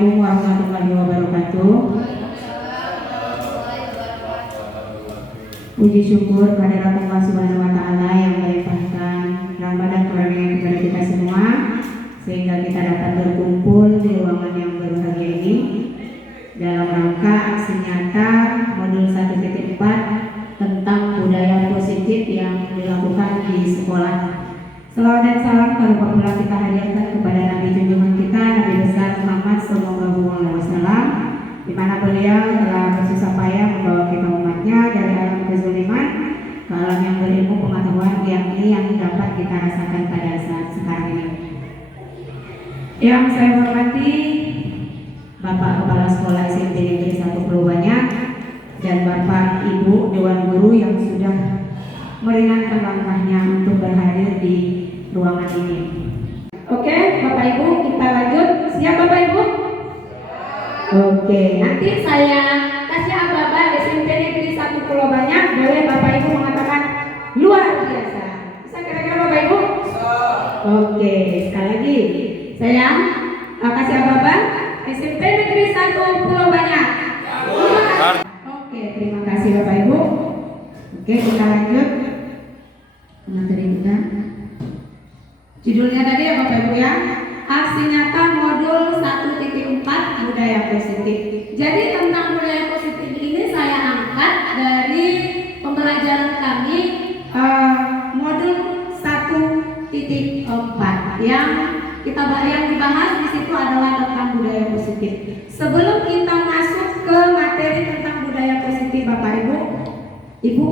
Assalamualaikum warahmatullahi wabarakatuh. Puji syukur kehadirat Allah Subhanahu wa taala yang melimpahkan rahmat dan karunia kepada kita semua sehingga kita dapat berkumpul di ruangan yang berbahagia ini dalam rangka aksi nyata modul 1.4 tentang budaya positif yang dilakukan di sekolah. Selawat dan salam pula kita hadirkan kepada Nabi junjungan kita, Nabi besar Muhammad SAW, di mana beliau telah bersusah payah membawa kita umatnya dari alam kezuliman ke alam yang berilmu pengetahuan yang dapat kita rasakan pada saat sekarang ini. Yang saya hormati Bapak Kepala Sekolah SMP Negeri 1 Pulau Banyak dan Bapak Ibu Dewan Guru yang sudah meringankan langkahnya untuk berhadir di ruangan ini. Oke, Bapak Ibu, kita lanjut. Siap Bapak Ibu? Oke, nanti saya kasih aba-aba SMP Negeri 1 Pulau Banyak, boleh Bapak Ibu mengatakan luar biasa. Bisa kira-kira Bapak Ibu? Oke, sekali lagi saya kasih aba-aba SMP Negeri 1 Pulau Banyak. Oke, terima kasih Bapak Ibu. Oke, kita lanjut materi kita. Judulnya tadi ya Bapak Ibu ya, aksi nyata modul 1.4 budaya positif. Jadi tentang budaya positif ini saya angkat dari pembelajaran kami modul 1.4 yang dibahas di situ adalah tentang budaya positif. Sebelum kita masuk ke materi tentang budaya positif Bapak Ibu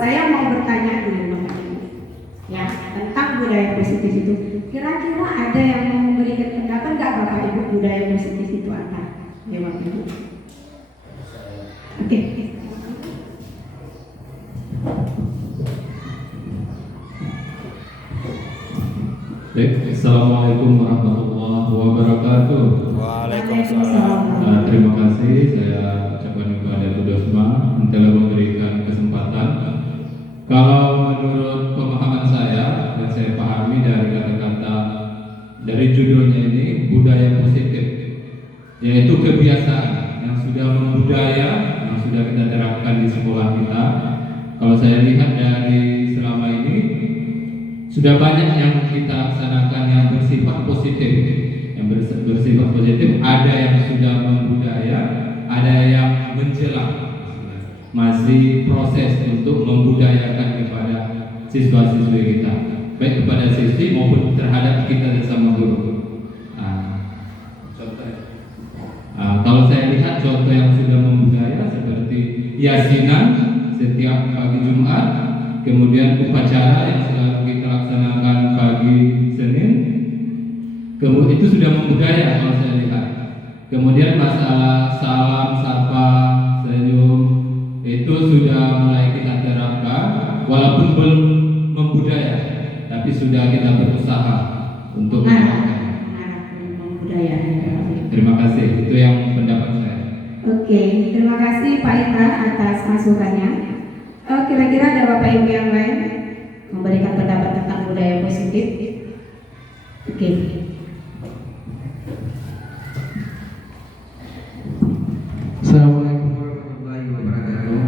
saya mau bertanya dulu Bapak Ibu. Ya, tentang budaya positif itu. Kira-kira ada yang mau memberikan pendapat nggak Bapak Ibu budaya positif itu apa? Ya Bapak Ibu. Oke. Assalamualaikum warahmatullahi wabarakatuh. Waalaikumsalam. Terima kasih saya ucapkan kepada Bu Dosma yang telah memberikan kesempatan. Kalau menurut pemahaman saya dan saya pahami dari kata-kata dari judulnya ini budaya positif, yaitu kebiasaan yang sudah membudaya, yang sudah kita terapkan di sekolah kita. Kalau saya lihat dari selama ini sudah banyak yang kita laksanakan yang bersifat positif. Yang bersifat positif, ada yang sudah membudaya, ada yang menjelang. Masih proses untuk membudayakan kepada siswa-siswi kita, baik kepada siswi maupun terhadap kita bersama guru. Kalau saya lihat contoh yang sudah membudaya seperti yasinan setiap pagi Jumat, kemudian upacara yang selalu kita laksanakan pagi Senin, kemudian itu sudah membudaya kalau saya lihat. Kemudian masalah salam, sapa, senyum itu sudah mulai kita terapkan, walaupun belum membudaya, tapi sudah kita berusaha untuk menerapkan. Terima kasih, itu yang pendapat saya. Oke, terima kasih Pak Indra atas masukannya. Kira-kira ada Bapak Ibu yang lain memberikan pendapat tentang budaya positif? Oke. Assalamualaikum warahmatullahi wabarakatuh.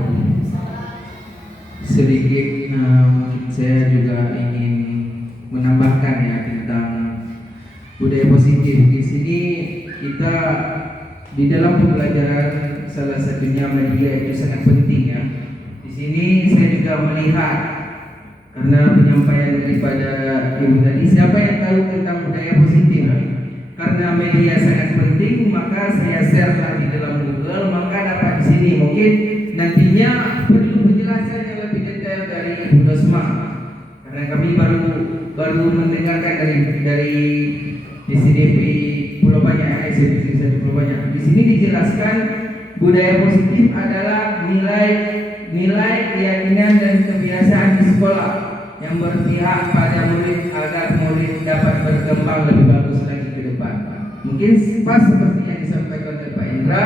Sedikit mungkin saya juga ingin menambahkan ya tentang budaya positif. Di sini kita di dalam pembelajaran salah satunya media itu sangat penting ya. Di sini saya juga melihat karena penyampaian daripada Ibu tadi, siapa yang tahu tentang budaya positif? Karena media sangat penting, maka saya share lah di dalam Google, maka dapat di sini. Mungkin nantinya perlu penjelasan yang lebih detail dari Ibu Dosma, karena kami baru mendengarkan dari DCDP Pulau Banyak, SMP Pulau Banyak. Di sini dijelaskan budaya positif adalah nilai keyakinan dan kebiasaan di sekolah yang berpihak pada murid agar murid dapat berkembang lebih bagus lagi ke depan. Mungkin pas seperti yang disampaikan oleh Pak Indra,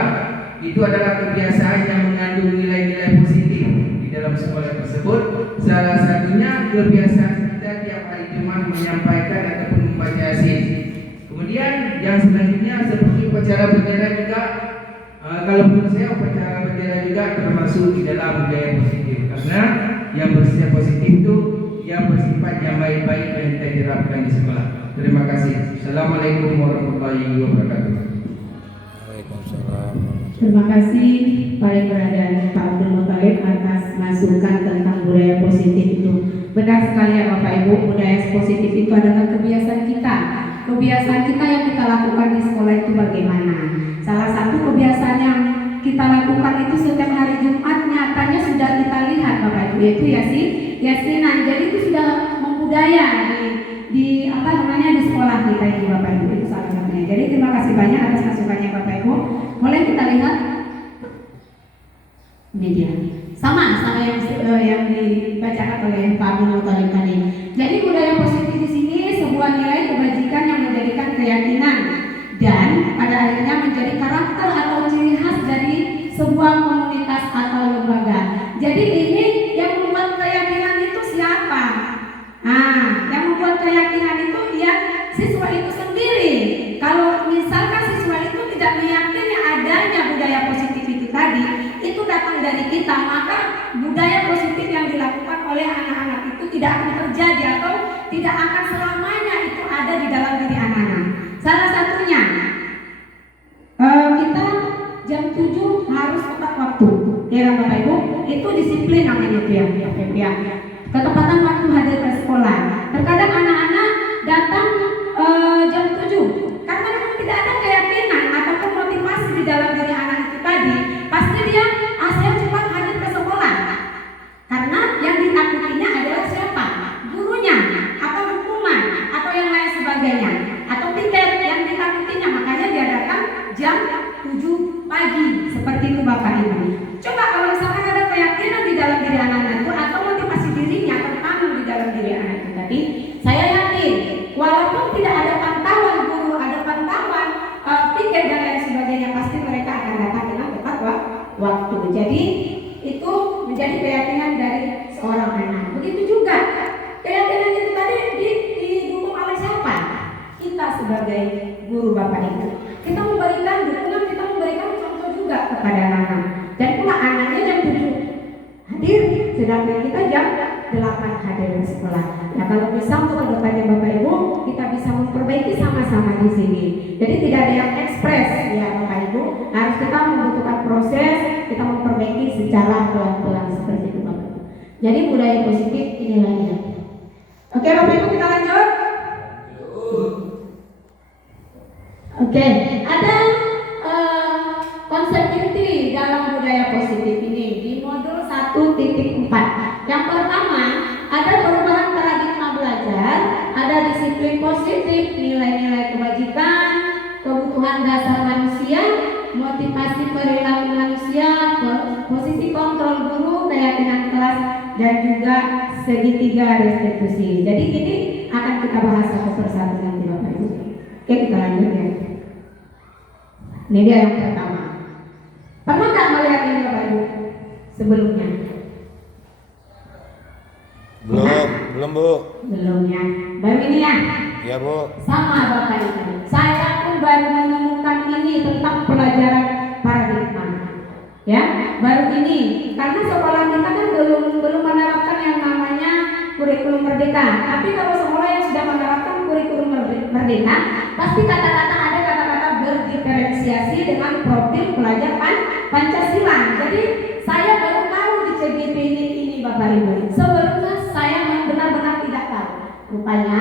itu adalah kebiasaan yang mengandung nilai-nilai positif di dalam sekolah tersebut. Salah satunya kebiasaan kita tiap hari Jumat menyampaikan ataupun membaca yasin. Kemudian yang selanjutnya seperti upacara bendera juga, kalau menurut saya upacara bendera juga termasuk di dalam budaya positif, karena yang bersifat positif itu yang bersifat yang baik-baik yang kita terapkan di sekolah. Terima kasih. Assalamualaikum warahmatullahi wabarakatuh. Waalaikumsalam. Terima kasih Pak yang berada Pak Abdul Muthalib atas masukan tentang budaya positif itu. Benar sekali ya Bapak Ibu, budaya positif itu adalah kebiasaan kita. Kebiasaan kita yang kita lakukan di sekolah itu bagaimana? Salah satu kebiasaan yang kita lakukan itu setiap hari Jumat nyatanya sudah kita lihat Bapak Ibu, yaitu yasinan. Jadi itu sudah membudaya di apa namanya di sekolah kita ini Bapak Ibu, itu salah satunya. Jadi terima kasih banyak atas masukannya Bapak Ibu. Boleh kita lihat media sama yang dibacakan oleh Pak Abdul Muthalib tadi. Jadi budaya positif di sini sebuah nilai kebajikan yang menjadikan keyakinan dan pada akhirnya menjadi karakter atau ciri khas dari sebuah komunitas atau lembaga. Jadi ini yang membuat keyakinan itu siapa? Yang membuat keyakinan itu ya siswa itu sendiri. Kalau misalkan siswa itu tidak meyakini adanya budaya positif itu tadi, itu datang dari kita, maka budaya positif yang dilakukan oleh anak-anak itu tidak akan terjadi atau tidak akan selamanya itu ada di dalam diri anak-anak. Salah satunya kita jam 7 harus tepat waktu, ya kan Bapak Ibu? Itu disiplin namanya itu ya. Ketepatan waktu hadir ke sekolah. Terkadang anak-anak datang jam 7 karena memang tidak ada keyakinan ataupun motivasi di dalam diri anak itu tadi. Pasti dia saya cepat hadir ke sekolah. Karena yang ditakutinya adalah siapa? Gurunya, atau hukuman, atau yang lain sebagainya, atau tiket yang ditakutinya. Makanya dia datang jam 7 pagi. Seperti itu Bapak Ibu. Coba kalau misalkan ada keyakinan di dalam diri anak-anak itu atau motivasi dirinya tertanam di dalam diri anak itu tadi, saya yakin walaupun tidak ada pantauan guru, ada pantauan tiket dan lain sebagainya, pasti mereka akan datang dengan tepat waktu. Jadi itu menjadi keyakinan dari seorang anak. Begitu juga keyakinan itu tadi didukung oleh siapa? Kita sebagai guru Bapak Ibu. Kita memberikan dukungan, kita memberikan contoh juga kepada anak-anak. Dan pula anaknya jam 7 hadir, sedangkan kita jam 8 hadir ke sekolah. Nah kalau bisa untuk kedepannya Bapak Ibu, kita bisa memperbaiki sama-sama di sini. Jadi tidak ada yang ekspres ya Bapak Ibu. Harus kita membutuhkan proses, kita memperbaiki secara pelan-pelan seperti itu Bapak Ibu. Jadi budaya positif inilah dia. Oke Bapak Ibu, kita lanjut. Oke, ada konsep inti dalam budaya positif ini di modul 1.4. Yang pertama, ada perubahan paradigma belajar, ada disiplin positif, nilai-nilai kebajikan, kebutuhan dasar manusia, motivasi perilaku manusia, posisi kontrol guru, keyakinan kelas, dan juga segitiga restitusi. Jadi ini akan kita bahas satu persatu nanti Bapak Ibu. Oke, kita lanjut ya. Ini dia yang pertama. Pernah nggak melihat ini Bapak Ibu sebelumnya? Belum Bu. Belum ya. Baru ini ya? Iya Bu. Sama Bapak Ibu. Saya pun baru menemukan ini tentang pelajaran paradigma. Ya, baru ini. Karena sekolah kita kan belum menerapkan yang namanya kurikulum merdeka. Tapi kalau sekolah yang sudah menerapkan kurikulum merdeka, pasti kata-kata ada kata-kata berdiferensiasi dengan profil pelajar Pancasila. Jadi saya baru tahu di CGP ini Bapak Ibu. Sebelumnya saya benar-benar tidak tahu. Rupanya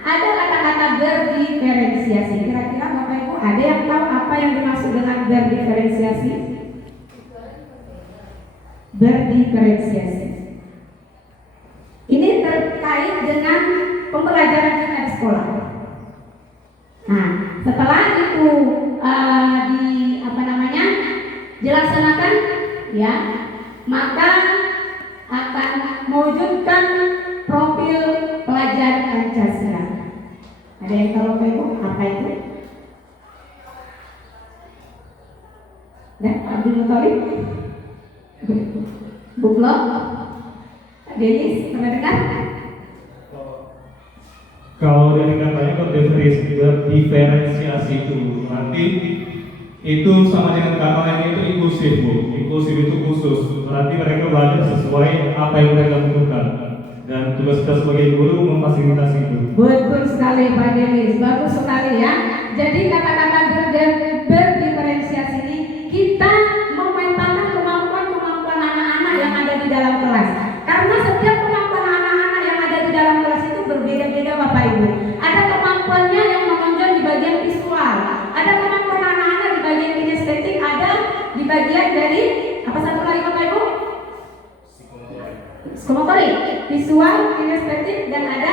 ada kata-kata berdiferensiasi. Kira-kira Bapak Ibu ada yang tahu apa yang dimaksud dengan berdiferensiasi? Berdiferensiasi. Ini terkait dengan pembelajaran kita di sekolah. Nah, setelah itu dilaksanakan, ya, maka akan mewujudkan profil pelajar Pancasila. Ada yang tahu Bapak Ibu apa itu? Dan Abdul Muthalib, Bu Blok, Denis, pernah dengar? Kalau dari kata katanya diferensiasi itu berarti itu sama dengan kata lainnya itu inklusif, Bu. Inklusif itu khusus, berarti mereka belajar sesuai apa yang mereka butuhkan, dan tugas kita sebagai guru memfasilitasi itu. Betul sekali Pak Denis, bagus sekali ya. Jadi kata-kata berdiferensiasi ini kita memetakan kemampuan-kemampuan anak-anak yang ada di dalam kelas. Karena setiap kemampuan anak-anak yang ada di dalam kelas itu berbeda-beda Bapak Ibu. Ada kemampuannya yang menonjol di bagian visual, ada kemampuan anak-anak di bagian kinestetik, ada di bagian dari apa satu lagi Bapak Ibu? Psikomotorik, visual, kinestetik, dan ada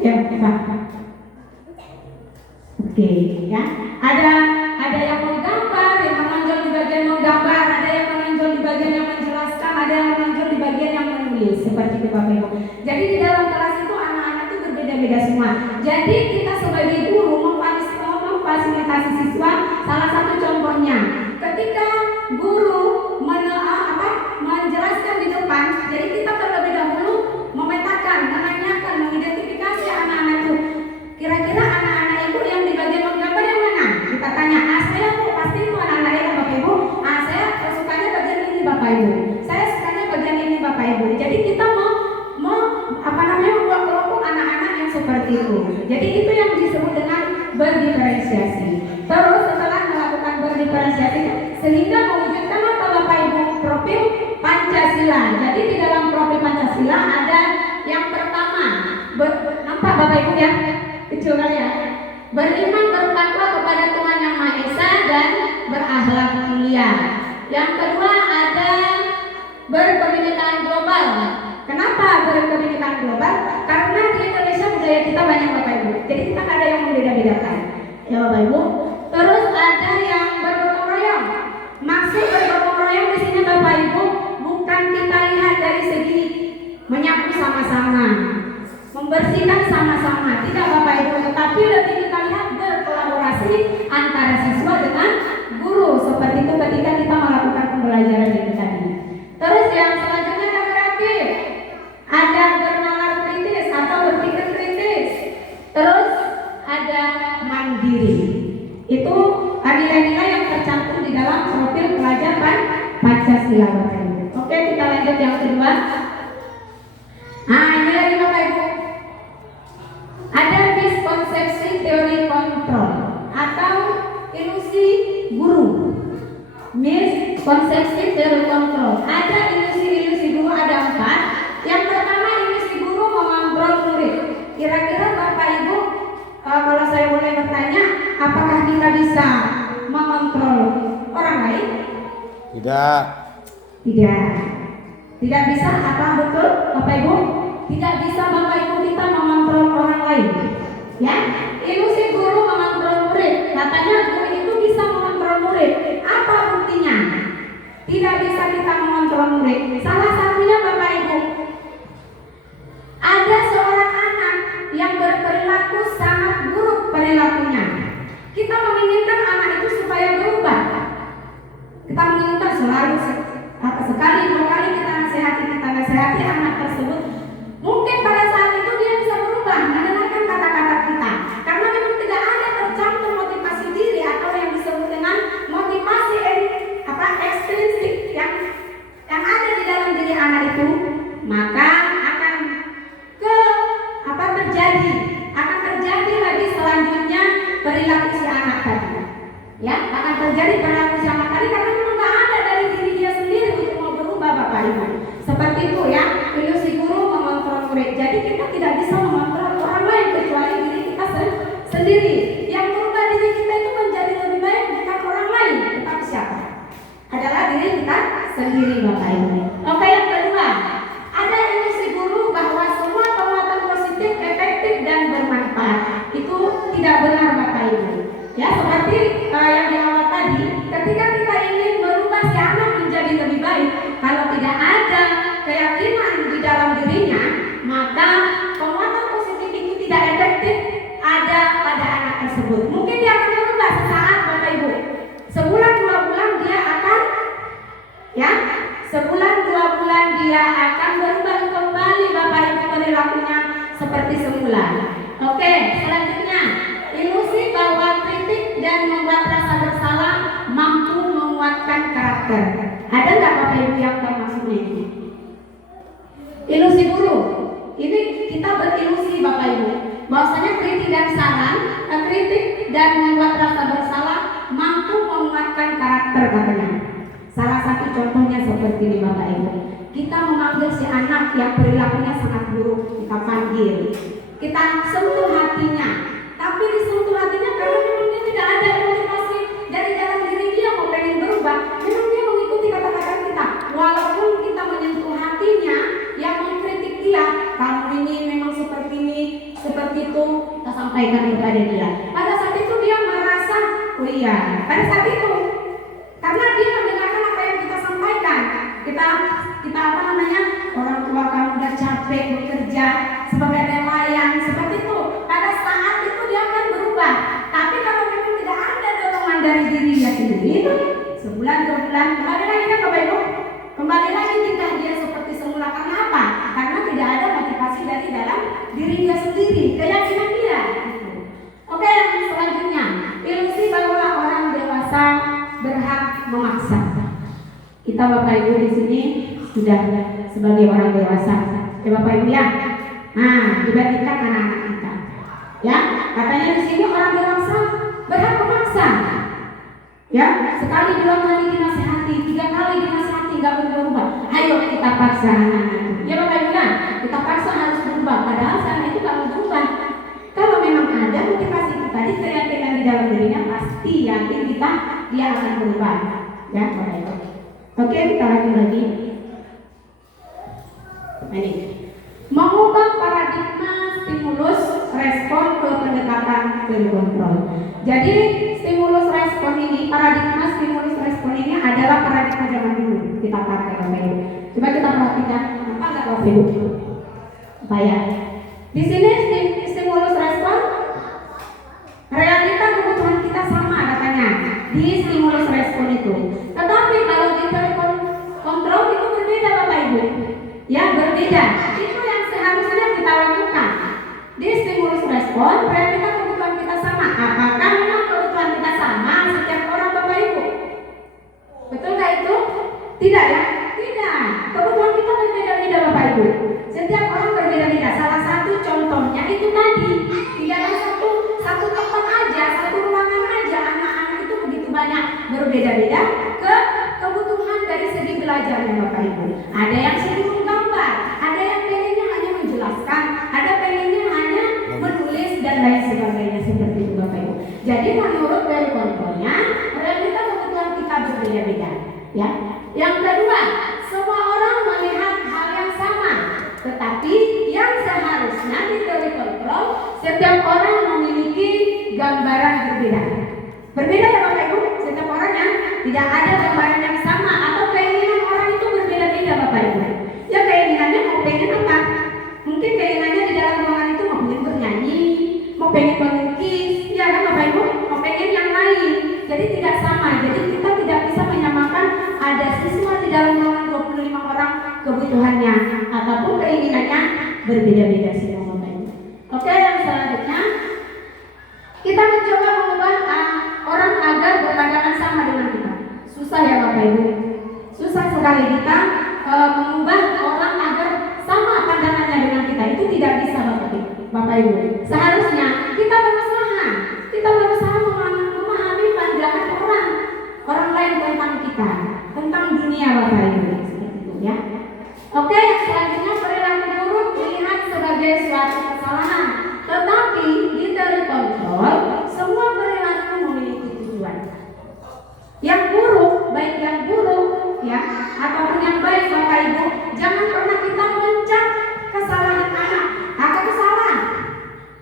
ya, Pak. Oke, ya. Ada yang menggambar, yang menonjol di bagian menggambar, ada yang menonjol di bagian yang menjelaskan, ada yang menonjol di bagian yang menulis, seperti itu Bapak Ibu. Jadi di dalam kelas itu anak-anak itu berbeda-beda semua. Jadi kita sebagai guru memfasilitasi siswa. Salah satu contohnya, ketika guru menjelaskan di depan, jadi kita terlebih dahulu memetakan, menanyakan, mengidentifikasi anak-anak itu. Kira-kira anak-anak ibu yang di bagian menggambar yang mana? Kita tanya, saya Bu, pasti itu anak-anak ya Bapak Ibu. Saya sukanya bagian ini Bapak Ibu. Saya sukanya bagian ini Bapak Ibu. Jadi kita mau membuat kelompok anak-anak yang seperti itu. Jadi itu yang disebut dengan berdiferensiasi. Terus setelah melakukan berdiferensiasi sehingga mewujudkan apa Bapak Ibu? Profil Pancasila. Jadi di dalam profil Pancasila ada yang pertama, nampak Bapak Ibu ya? Kecil kali ya. Beriman bertakwa kepada Tuhan Yang Maha Esa dan berakhlak mulia. Yang kedua ada berkebinekaan global. Kenapa berkebinekaan global? Karena di Indonesia budaya kita banyak Bapak Ibu. Jadi kita ada yang membeda-bedakan. Ya Bapak Ibu. Terus ada yang bergotong royong. Maksud bergotong royong di sini Bapak Ibu bukan kita lihat dari segi menyapu sama-sama, membersihkan sama-sama, tidak Bapak Ibu, tetapi lebih kita lihat berkolaborasi antara siswa dengan guru. Seperti itu ketika kita melakukan pembelajaran ini tadi. Terus yang selanjutnya ada kreatif, ada bernalar kritis atau berpikir kritis. Terus ada mandiri. Itu nilai-nilai yang tercantum di dalam profil pelajar Pancasila Bapak Ibu. Oke, kita lanjut yang kedua. Ini lagi Bapak Ibu. Ada miskonsepsi teori kontrol atau ilusi guru. Miskonsepsi teori kontrol. Ada ilusi guru, ada 4. Yang pertama, ilusi guru mengontrol murid. Kira-kira Bapak Ibu, kalau saya boleh bertanya, apakah kita bisa mengontrol orang lain? Tidak. Tidak bisa, apa betul Bapak Ibu? Tidak bisa Bapak Ibu kita mengontrol orang lain. Ya, ilusi guru mengontrol murid. Katanya guru itu bisa mengontrol murid. Apa buktinya? Tidak bisa kita mengontrol murid. Salah satunya Bapak Ibu, ada seorang anak yang berperilaku sangat buruk perilakunya. Kita menginginkan anak itu supaya berubah. Kita menginginkan selalu sekali dua kali kita nasihati anak tersebut. Mungkin pada saat itu dia bisa berubah mendengarkan kata-kata kita, karena memang tidak ada tercantum motivasi diri atau yang disebut dengan motivasi ekstrinsik yang ada di dalam diri anak itu, maka akan terjadi lagi selanjutnya perilaku si anak tadi. Ya, akan terjadi perilaku si anak tadi karena memang tidak ada dari diri dia sendiri untuk mau berubah Bapak Ibu. Seperti itu ya, ilusi guru mengontrol murid. Jadi kita tidak bisa mengontrol orang lain kecuali diri kita sendiri. Yang merubah diri kita itu menjadi lebih baik bukan orang lain, tetapi siapa? Adalah diri kita sendiri Bapak Ibu. Oke, yang kedua, ada ilusi guru bahwa semua penguatan positif, efektif dan bermanfaat. Itu tidak benar Bapak Ibu. Ya, seperti yang di awal tadi, ketika kita ingin merubah si anak menjadi lebih baik, kalau tidak ada keyakinan di dalam dirinya, maka penguatan positif itu tidak efektif ada pada anak tersebut. Mungkin dia akan berubah sesaat Bapak Ibu. Sebulan 2 bulan dia akan sebulan membuat rasa bersalah, mampu menguatkan karakter. Ada nggak Bapak Ibu yang tahu maksudnya ini? Ilusi buruk. Ini kita berilusi Bapak Ibu, bahwasanya kritik dan saran, kritik dan membuat rasa bersalah mampu menguatkan karakter katanya. Salah satu contohnya seperti ini Bapak Ibu. Kita memanggil si anak yang perilakunya sangat buruk, kita panggil, kita sentuh hatinya, tapi disentuh hatinya karena memang dia tidak ada motivasi dari dalam diri dia mau pengen berubah. Memang dia mengikuti kata-kata kita, walaupun kita menyentuh hatinya yang mengkritik dia, kamu ini memang seperti ini, seperti itu, kita sampaikan kepada dia. Pada saat itu dia merasa, oh iya, pada saat itu karena dia mendengarkan apa yang kita sampaikan, kita apa namanya, orang tua kamu udah capek bekerja sebagai nelayan seperti itu. Pada saat itu dia akan berubah. Tapi kalau memang tidak ada dorongan dari dirinya sendiri, itu sebulan 2 bulan kembali lagi kan Bapak Ibu, kembali lagi tingkah dia seperti semula. Karena apa? Karena tidak ada motivasi dari dalam diri dia sendiri, keyakinan dia. Oke, yang selanjutnya, ilusi bahwa orang dewasa berhak memaksa. Kita Bapak Ibu di sini sudah sebagai orang dewasa, ya Bapak Ibu ya. Nah, dibandingkan anak-anak kita, ya katanya di sini orang dewasa berhak memaksa. Ya, sekali 2 kali dinasihati, 3 kali dinasihati nggak berubah. Ayo kita paksa anak-anak. Ya Bapak Ibu ya, kita paksa harus berubah. Padahal sana itu kalau berubah, kalau memang ada motivasi kita di keyakinan di dalam dirinya, pasti yakin kita dia akan berubah. Ya Bapak Ibu. Oke, kita lanjut lagi. Ini mengubah paradigma stimulus respon ke pendekatan kontrol. Jadi stimulus respon ini, paradigma stimulus respon ini adalah paradigma zaman dulu kita pakai Bapak Ibu. Coba kita perhatikan, apa nggak Bapak Ibu? Apa ya? Di sini stimulus respon, realita kebutuhan kita sama katanya di stimulus respon itu. Tetapi kalau di kontrol itu berbeda Bapak Ibu. Ya berbeda. Itu yang seharusnya kita lakukan. Di stimulus respon, realita kebutuhan kita sama. Apakah memang kebutuhan kita sama setiap orang Bapak Ibu? Betul nggak itu? Tidak ya? Tidak. Kebutuhan kita berbeda-beda Bapak Ibu. Setiap orang berbeda-beda. Salah satu contohnya itu tadi, di dalam satu tempat aja, satu ruangan aja, anak-anak itu begitu banyak berbeda-beda kebutuhan dari segi belajarnya Bapak Ibu. Ada yang sibuk menggambar, ada yang pengennya hanya menjelaskan, ada pengennya hanya menulis dan lain sebagainya seperti itu Bapak Ibu. Jadi menurut dari kontrolnya, realita kebutuhan kita berbeda-beda. Ya. Yang kedua, semua orang melihat hal yang sama, tetapi yang seharusnya di teori kontrol, setiap orang memiliki gambaran berbeda. Berbeda ya Bapak Ibu, setiap orangnya tidak ada gambaran yang sama atau keinginan orang itu berbeda-beda Bapak Ibu. Ya keinginannya mau pengen apa? Mungkin keinginannya di dalam ruangan itu mau pengen bernyanyi, mau pengen melukis, ya kan Bapak Ibu, mau pengen yang lain. Jadi tidak sama. Jadi kita tidak bisa menyamakan ada siswa di dalam ruangan 25 orang kebutuhannya ataupun keinginannya berbeda-beda semua Bapak Ibu. Oke, yang selanjutnya kita mencoba mengubah orang agar berpandangan sama dengan kita. Susah ya Bapak Ibu. Susah sekali kita mengubah orang agar sama pandangannya dengan kita. Itu tidak bisa Bapak Ibu. Seharusnya kita berusaha memahami pandangan orang lain tentang kita, tentang dunia Bapak Ibu. Seperti itu ya. Oke, yang selanjutnya perilaku buruk dilihat sebagai suatu kesalahan. Tetapi di teori kontrol, semua perilaku memiliki tujuan. Yang buruk, baik yang buruk ya, ataupun yang baik Bapak Ibu, jangan pernah kita mencap kesalahan anak. Aku tuh salah.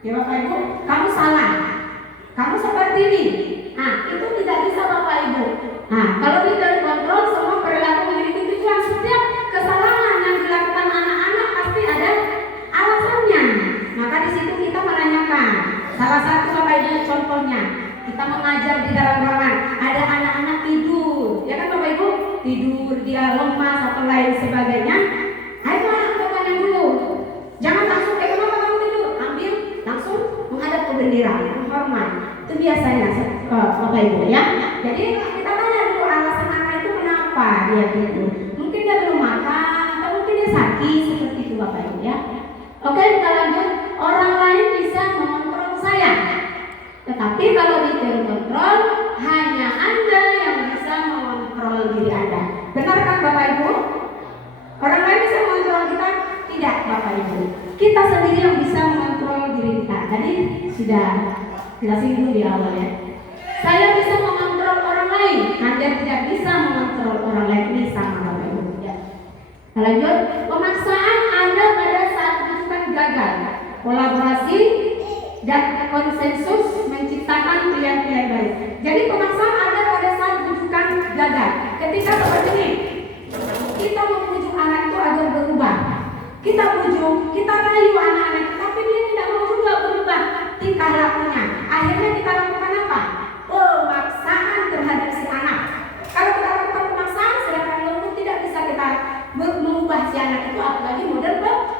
Ya Bapak Ibu, kamu salah. Kamu seperti ini. Nah, itu tidak bisa Bapak Ibu. Nah, kalau di teori kontrol, semua perilaku memiliki tujuan. Setiap kesalahan yang dilakukan anak-anak pasti ada alasannya. Maka di situ kita menanyakan. Salah satu Bapak Ibu contohnya, kita mengajar di dalam ruangan, ada anak-anak tidur, ya kan Bapak Ibu? Tidur, dia lemas atau lain sebagainya. Ayo anak tanya dulu. Jangan langsung kenapa kamu tidur? Ambil langsung menghadap ke bendera, menghormat. Itu biasanya Bapak Ibu ya. ya. Jadi kita tanya dulu alasan anak itu kenapa dia gitu. Mungkin dia belum makan atau mungkin dia sakit seperti itu Bapak Ibu ya. Oke, kita lanjut. Orang lain bisa mengontrol saya, tetapi kalau diterkontrol hanya Anda yang bisa mengontrol diri Anda. Benar kan Bapak Ibu? Orang lain bisa mengontrol kita? Tidak Bapak Ibu. Kita sendiri yang bisa mengontrol diri kita. Tadi sudah kita singgung di awal ya. Saya bisa mengontrol orang lain, Anda tidak bisa mengontrol orang lain. Ini sama Bapak Ibu ya. Lanjut, pemaksaan ada pada saat rujukan gagal. Kolaborasi dan konsensus menciptakan pilihan-pilihan baru. Jadi pemaksaan ada pada saat rujukan gagal. Ketika seperti ini, kita membujuk anak itu agar berubah. Kita bujuk, kita rayu anak-anak, tapi dia tidak mau juga berubah tingkah lakunya. Akhirnya kita lakukan apa? Pemaksaan terhadap si anak. Kalau kita lakukan pemaksaan, sedangkan lembut tidak bisa kita mengubah si anak itu, apalagi model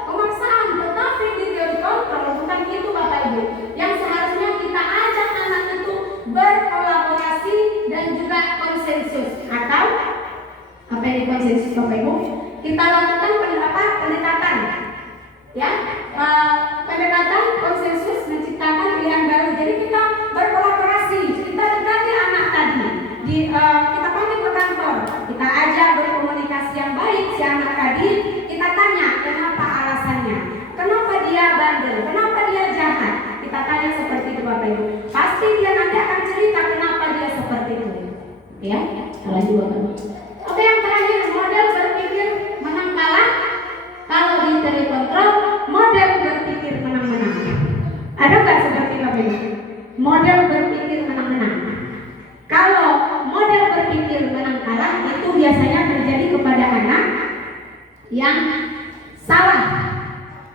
pemaksaan. Tetapi di teori kontrol bukan itu Bapak Ibu. Yang seharusnya kita ajak anak itu berkolaborasi dan juga konsensus. Atau apa yang konsensus Bapak Ibu? Kita lakukan pendekatan, ya, pendekatan konsensus menciptakan pilihan baru. Jadi kita berkolaborasi, kita dekati anak tadi, kita panggil ke kantor, kita ajak berkomunikasi yang baik si anak tadi, kita tanya kenapa alasannya, kenapa dia bandel, kenapa dia jahat, kita tanya seperti itu Bapak Ibu. Pasti dia nanti akan cerita kenapa dia seperti itu, ya. Lanjut Bapak Ibu. Oke, yang terakhir, model berpikir menang kalah. Kalau di teori kontrol, model berpikir menang-menang. Ada nggak seperti Bapak Ibu? Model berpikir menang-menang. Kalau model berpikir menang kalah, itu biasanya terjadi kepada anak yang salah.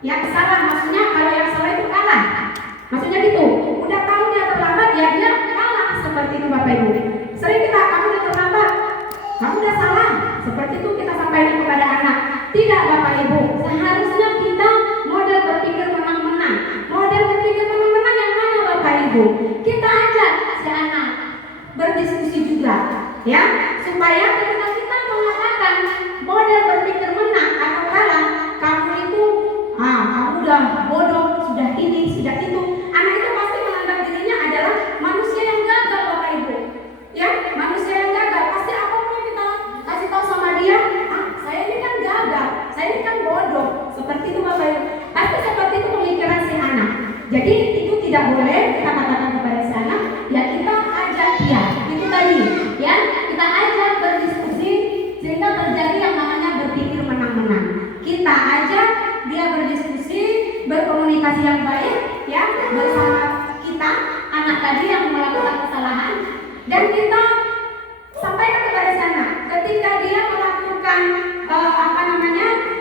Yang salah maksudnya kalau yang salah itu kalah. Maksudnya gitu. Udah tahu dia terlambat, ya dia kalah seperti itu Bapak Ibu. Sering kita, kamu udah terlambat, kamu udah salah. Seperti itu kita sampaikan kepada anak. Tidak Bapak Ibu, seharusnya kita model berpikir menang-menang. Model berpikir menang-menang yang mana Bapak Ibu? Kita ajak si anak berdiskusi juga, ya, supaya ketika kita mengatakan model berpikir menang atau kalah, kamu itu, kamu udah bodoh, sudah ini, sudah itu. Anak itu pasti menganggap dirinya adalah manusia yang gagal Bapak Ibu, ya, manusia yang gagal. Pasti apapun yang kita kasih tahu sama dia, saya ini kan gagal, saya ini kan bodoh, seperti itu Bapak Ibu. Pasti seperti itu pemikiran si anak. Jadi itu tidak boleh kita katakan kepada si anak, ya kita ajak dia, itu tadi, ya, kita ajak berdiskusi sehingga terjadi yang namanya berpikir menang-menang. Kita ajak dia berdiskusi, berkomunikasi yang baik, ya, bersama kita, anak tadi yang melakukan kesalahan, dan kita sampaikan kepada sana, ketika dia melakukan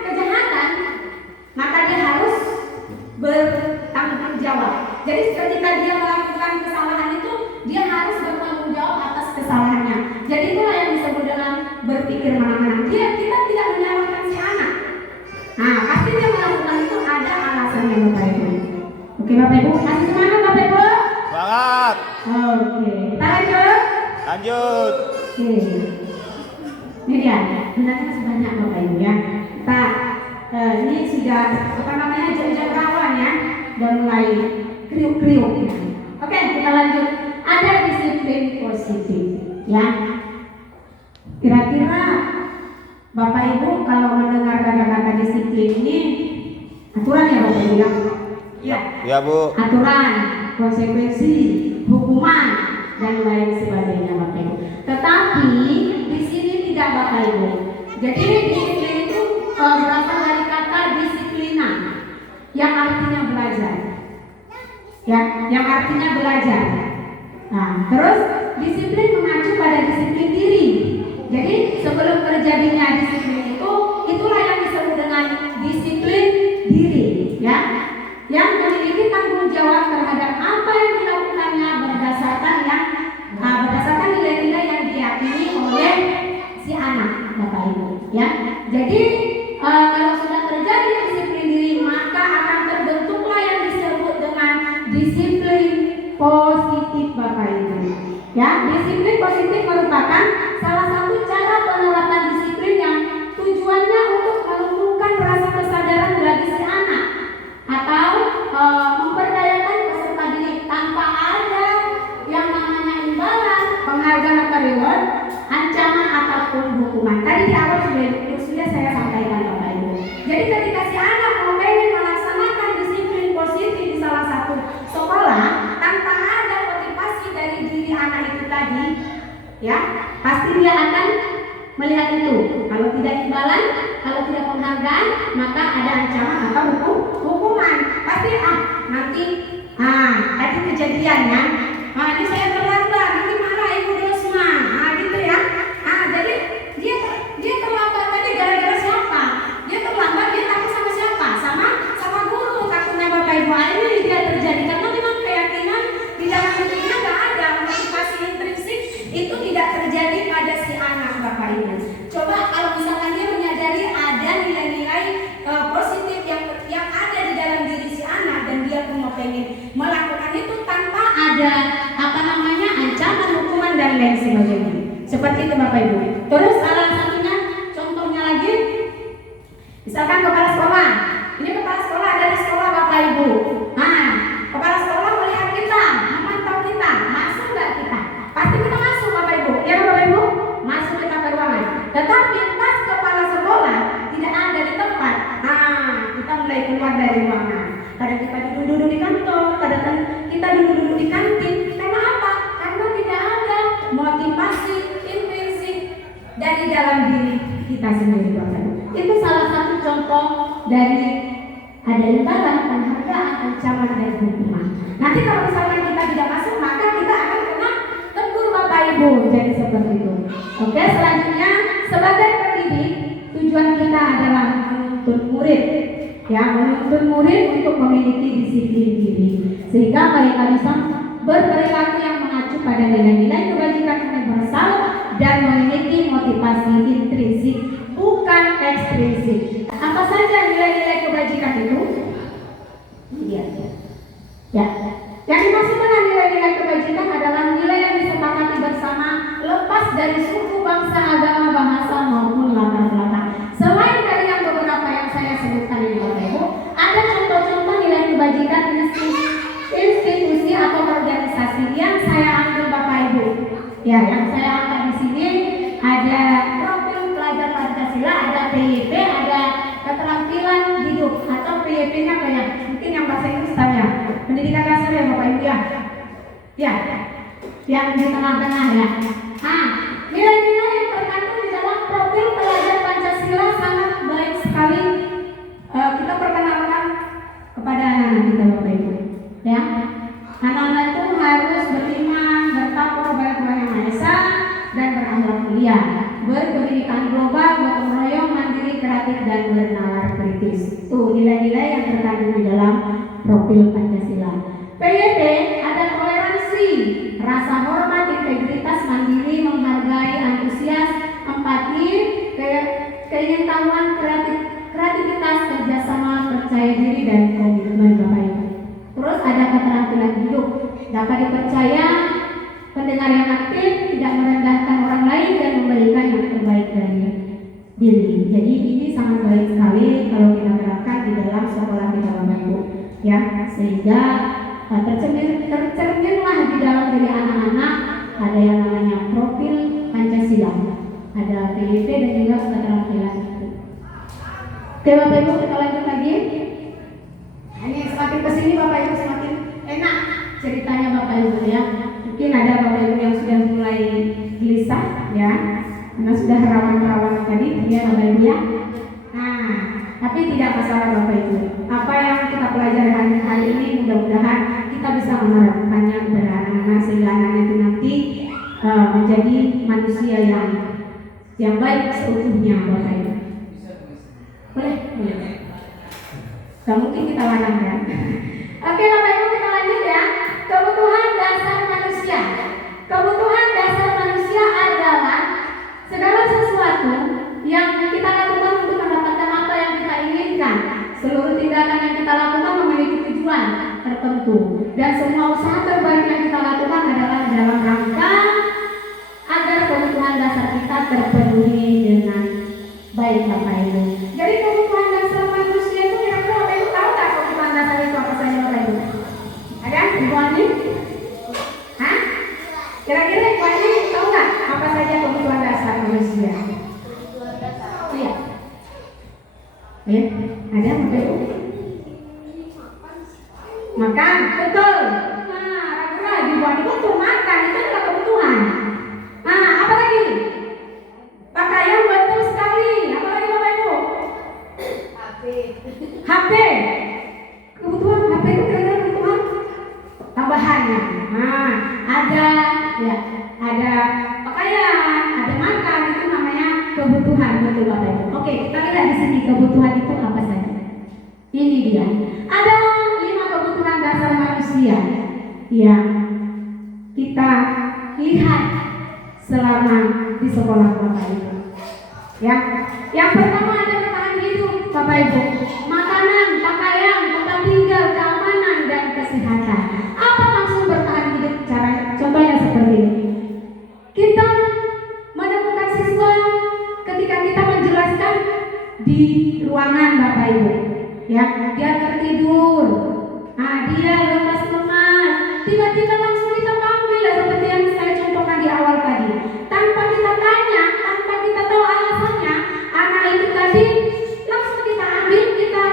kejahatan, maka dia harus bertanggung jawab. Jadi ketika dia melakukan kesalahan itu, dia harus bertanggung jawab atas kesalahannya. Jadi itulah yang disebut dengan berpikir menang-menang. Kita tidak menyalahkan si anak. Pasti dia melakukan itu ada alasannya Bapak Ibu. Oke Bapak Ibu, kasih semangat Bapak Ibu. Semangat. Oke, kita lanjut. Lanjut. Oke. Ini dia, sebenarnya masih banyak Bapak Ibu ya. Kita ini sudah jam-jam rawan ya, udah mulai kriuk-kriuk ya. Oke, kita lanjut. Ada disiplin positif ya. Kira-kira Bapak Ibu kalau mendengar kata-kata disiplin ini, aturan ya Bapak Ibu ya? Ya. Ya Bu. Aturan, konsekuensi, hukuman dan lain sebagainya Bapak Ibu. Tetapi di sini tidak Bapak Ibu. Jadi disiplin itu berasal dari kata disiplina, yang artinya belajar. Ya, yang artinya belajar. Nah, terus disiplin mengacu pada disiplin diri. Jadi sebelum terjadinya disiplin itu, itulah yang disebut dengan disiplin diri, ya. Yang memiliki tanggung jawab terhadap apa yang dilakukannya berdasarkan nilai-nilai yang diyakini oleh si anak Bapak Ibu, ya. Jadi kalau sudah terjadi disiplin diri, maka akan terbentuklah yang disebut dengan disiplin positif Bapak Ibu. Ya, disiplin positif merupakan salah satu cara penerapan disiplin yang tujuannya untuk menumbuhkan rasa kesadaran bagi si anak atau memperdayakan peserta didik tanpa ada yang namanya imbalan, penghargaan atau reward, ancaman ataupun hukuman. Tadi di awal sudah saya sampaikan Bapak Ibu. Jadi ketika si anak mau pengen melaksanakan disiplin positif di salah satu sekolah tanpa ada motivasi dari diri anak itu tadi, ya pasti dia akan melihat itu. Kalau tidak imbalan, kalau tidak penghargaan, maka ada ancaman atau hukuman. Pasti nanti tadi kejadiannya, ini saya terlambat, nanti marah Ibu Dosma, gitu ya. Jadi dia terlambat tadi gara-gara siapa? Dia terlambat, dia takut sama siapa? Sama guru, takutnya Bapak Ibu. Ini dia terjadi karena memang keyakinan di dalam dirinya nggak ada motivasi intrinsik, itu tidak terjadi pada si anak Bapak Ibu. Coba kalau misalkan dia menyadari ada nilai-nilai positif yang ada di dalam diri si anak dan dia pun mau pengen melakukan itu tanpa ada ancaman, hukuman dan lain sebagainya. Seperti itu Bapak Ibu. Terus salah satunya contohnya lagi, misalkan kepala sekolah. Ini kepala sekolah dari sekolah Bapak Ibu. Kepala sekolah melihat kita, memantau kita, masuk nggak kita? Pasti kita masuk Bapak Ibu. Ya Bapak Ibu, masuk kita ke ruangan. Tetapi pas kepala sekolah tidak ada di tempat, kita mulai keluar dari ruangan. Kadang kita duduk-duduk di kantor, kadang kita duduk-duduk di kantin. Karena apa? Karena tidak ada motivasi intrinsik dari dalam diri kita sendiri Bapak Ibu. Itu salah satu contoh dari ada imbalan, penghargaan, ancaman dan hukuman. Nanti kalau misalkan kita tidak masuk, maka kita akan kena tegur Bapak Ibu. Jadi seperti itu. Oke, selanjutnya sebagai pendidik, tujuan kita adalah menuntut murid. Ya, menuntut murid untuk memiliki disiplin diri sehingga mereka bisa berperilaku yang mengacu pada nilai-nilai kebajikan universal dan memiliki motivasi intrinsik bukan ekstrinsik. Apa saja nilai-nilai kebajikan itu? Ya. Yang dimaksud dengan nilai-nilai kebajikan adalah nilai yang disepakati bersama lepas dari suku, bangsa, agama, bahasa maupun latar belakang. Selain dari yang beberapa yang saya sebutkan ini Bapak Ibu, ada contoh-contoh nilai kebajikan institusi atau organisasi yang saya ambil Bapak Ibu. Ya, yang saya angkat di sini ada profil pelajar Pancasila, ada PYP, ada keterampilan hidup atau PYP-nya kayak mungkin yang bahasa Inggris tanya pendidikan dasar ya Bapak Ibu ya. Ya, yang di tengah-tengah ya. Nilai-nilai yang terkandung di dalam profil pelajar Pancasila sangat baik sekali. Kita perkenalkan kepada anak-anak kita Bapak Ibu. Ya, anak-anak itu harus beriman, bertakwa kepada Tuhan Yang Maha Esa dan berakhlak mulia, berpendidikan global, gotong royong, mandiri, kreatif dan bernalar kritis. Tuh nilai-nilai yang terkandung di dalam profil Pancasila. PYP ada toleransi, rasa hormat, integritas, mandiri, menghargai, antusias, empati, keingintahuan, kreativitas, kerjasama, percaya diri dan komitmen Bapak Ibu. Terus ada keterampilan hidup, dapat dipercaya, pendengar yang aktif, tidak merendahkan orang lain dan memberikan yang terbaik dari diri. Jadi ini sangat baik sekali kalau kita terapkan di dalam sekolah kita Bapak Ibu. Ya, sehingga tercerminlah di dalam diri anak-anak ada yang namanya profil Pancasila, ada PYP dan juga keterampilan itu. Oke Bapak Ibu, kita lanjut lagi. Ini semakin kesini Bapak Ibu semakin enak ceritanya Bapak Ibu ya. Mungkin ada Bapak Ibu yang sudah mulai gelisah ya, karena sudah rawan-rawan tadi ya Bapak Ibu ya. Tapi tidak masalah Bapak Ibu. Apa yang kita pelajari hari ini mudah-mudahan kita bisa menerapkannya kepada anak-anak sehingga anak itu nanti menjadi manusia yang baik seutuhnya Bapak Ibu. Boleh? Gak mungkin kita larang ya. Oke Bapak Ibu, kita lanjut ya. Kebutuhan dasar manusia. Kebutuhan dasar manusia adalah segala sesuatu yang kita lakukan untuk mendapatkan apa yang kita inginkan. Seluruh tindakan yang kita lakukan memiliki tujuan tertentu dan semua usaha terbaik yang kita lakukan adalah dalam rangka nggak apa saja kebutuhan dasar manusia? Iya. Ya, ada apa? Makan, betul. Nah, ragu-ragu buat itu tuh makan itu adalah kebutuhan. Nah, apa lagi? Pakaian, betul sekali. Apa lagi Bapak Ibu? HP. Kebutuhan HP itu kira-kira kebutuhan tambahannya. Nah, ada ya, ada pakaian, ada makan, itu namanya kebutuhan, betul Bapak Ibu. Oke, kita lihat di sini kebutuhan itu apa saja. Ini dia. Ada 5 kebutuhan dasar manusia yang kita lihat selama di sekolah Bapak Ibu. Ya, yang pertama ada bertahan hidup Bapak Ibu, makanan, pakaian, tempat tinggal, keamanan dan kesehatan. Apa maksud bertahan hidup? Contohnya seperti ini. Kita menemukan siswa ketika kita menjelaskan di ruangan Bapak Ibu. Ya, dia tertidur. Dia lemas-lemas. Tiba-tiba langsung kita panggil seperti yang saya contohkan di awal tadi. Tanpa kita tanya, tanpa kita tahu alasannya, anak itu tadi langsung kita ambil, kita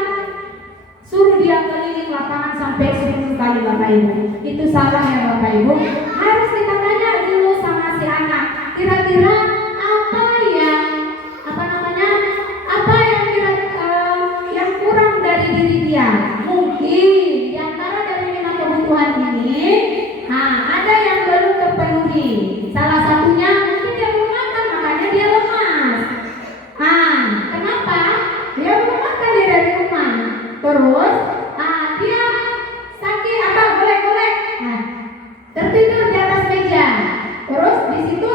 suruh dia keliling lapangan sampai 10 kali Bapak Ibu. Itu salah ya Bapak Ibu. Harus kita tanya dulu sama si anak. Kira-kira apa yang yang kurang dari diri dia? Mungkin di antara dari 5 kebutuhan ini, ada yang belum terpenuhi. Salah satunya mungkin dia belum makan, makanya dia lemas. Kenapa? Dia belum makan dari rumah. Terus, dia sakit apa? Golek-golek. Tertidur di atas meja. Terus di situ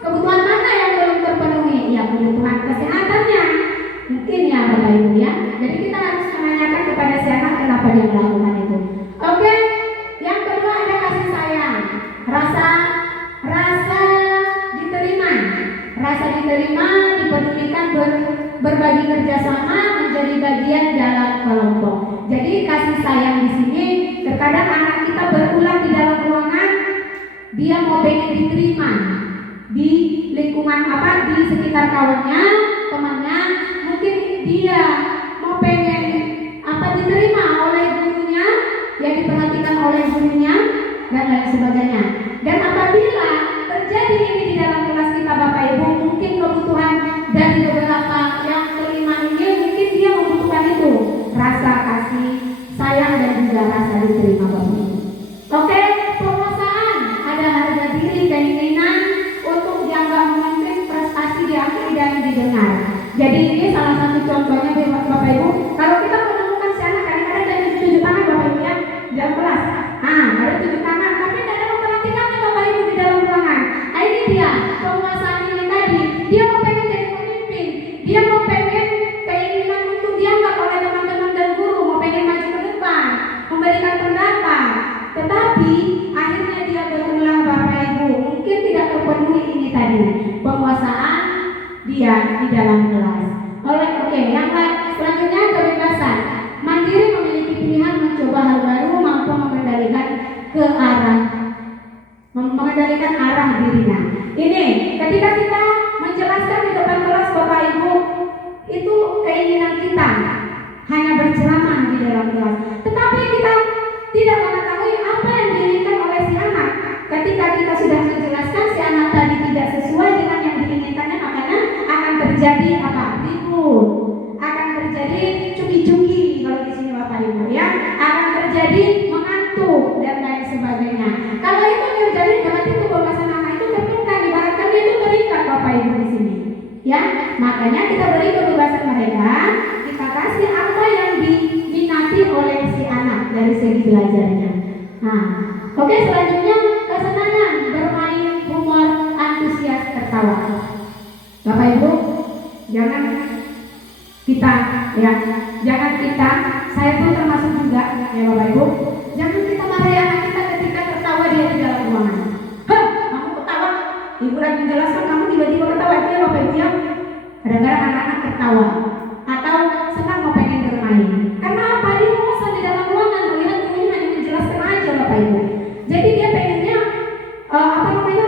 kebutuhan mana yang belum terpenuhi? Ya, kebutuhan kesehatannya. Mungkin ya Bapak Ibu ya. Jadi kita harus menanyakan kepada si anak kenapa dia melakukan itu. Oke. Yang kedua ada kasih sayang. Rasa diterima. Rasa diterima, dipedulikan, berbagi kerjasama, menjadi bagian dalam kelompok. Jadi kasih sayang di sini terkadang anak kita berulang di dalam ruangan, dia mau pengen diterima di lingkungan di sekitar kawannya, temannya, mungkin dia mau pengen diterima oleh gurunya, ya diperhatikan oleh gurunya dan lain sebagainya. Dan apabila terjadi ini di dalam kelas kita Bapak Ibu, mungkin kebutuhan dari beberapa yang kelima ini mungkin dia membutuhkan itu, rasa kasih sayang dan juga rasa diterima Bapak Ibu. Oke, penguasaan, ada harga diri, keinginan untuk dianggap memimpin, prestasi diakui dan didengar. Jadi ini salah satu contohnya Bapak Ibu. Kalau kita menemukan si anak kadang-kadang ada 7 tangan Bapak Ibu ya di dalam kelas. Ada 7 tangan, tapi tidak ada memperhatikannya Bapak Ibu di dalam ruangan. Ini dia penguasaan ini tadi. Dia mau pengen jadi pemimpin, dia mau pengen keinginan untuk dianggap oleh teman-teman dan guru, mau pengen maju ke depan, memberikan pendapat. Tetapi akhirnya dia berulang Bapak Ibu, mungkin tidak terpenuhi ini tadi penguasaan dia di dalam kelas. Oke, yang selanjutnya kebebasan. Mandiri, memiliki pilihan, mencoba hal baru, mampu mengendalikan arah dirinya. Ini ketika kita menjelaskan di depan kelas Bapak Ibu, itu keinginan kita hanya berceramah di dalam kelas. Tetapi kita tidak mengetahui apa yang diinginkan oleh si anak. Ketika kita sudah menjelaskan si anak tadi tidak sesuai dengan yang diinginkannya, makanya akan terjadi ribut, akan terjadi cuki-cuki kalau di sini Bapak Ibu ya, akan terjadi mengantuk dan lain sebagainya. Kalau itu terjadi berarti itu pembahasan anak itu terbuka, ibaratkan dia itu terikat Bapak Ibu di sini. Ya, makanya kita beri kebebasan mereka, kita kasih apa yang diminati oleh si anak dari segi belajarnya. Oke, selanjutnya kesenangan, bermain, humor, antusias, tertawa. Bapak Ibu, jangan kita, saya pun termasuk juga ya Bapak Ibu, jangan kita marahi anak kita ketika tertawa dia di dalam ruangan. Kamu ketawa, ibu lagi menjelaskan kamu tiba-tiba ketawa, itu ya Bapak Ibu ya. Kadang-kadang anak-anak tertawa atau senang mau pengen bermain. Karena apa? Dia bosan di dalam ruangan melihat gurunya hanya menjelaskan aja Bapak Ibu. Jadi dia pengennya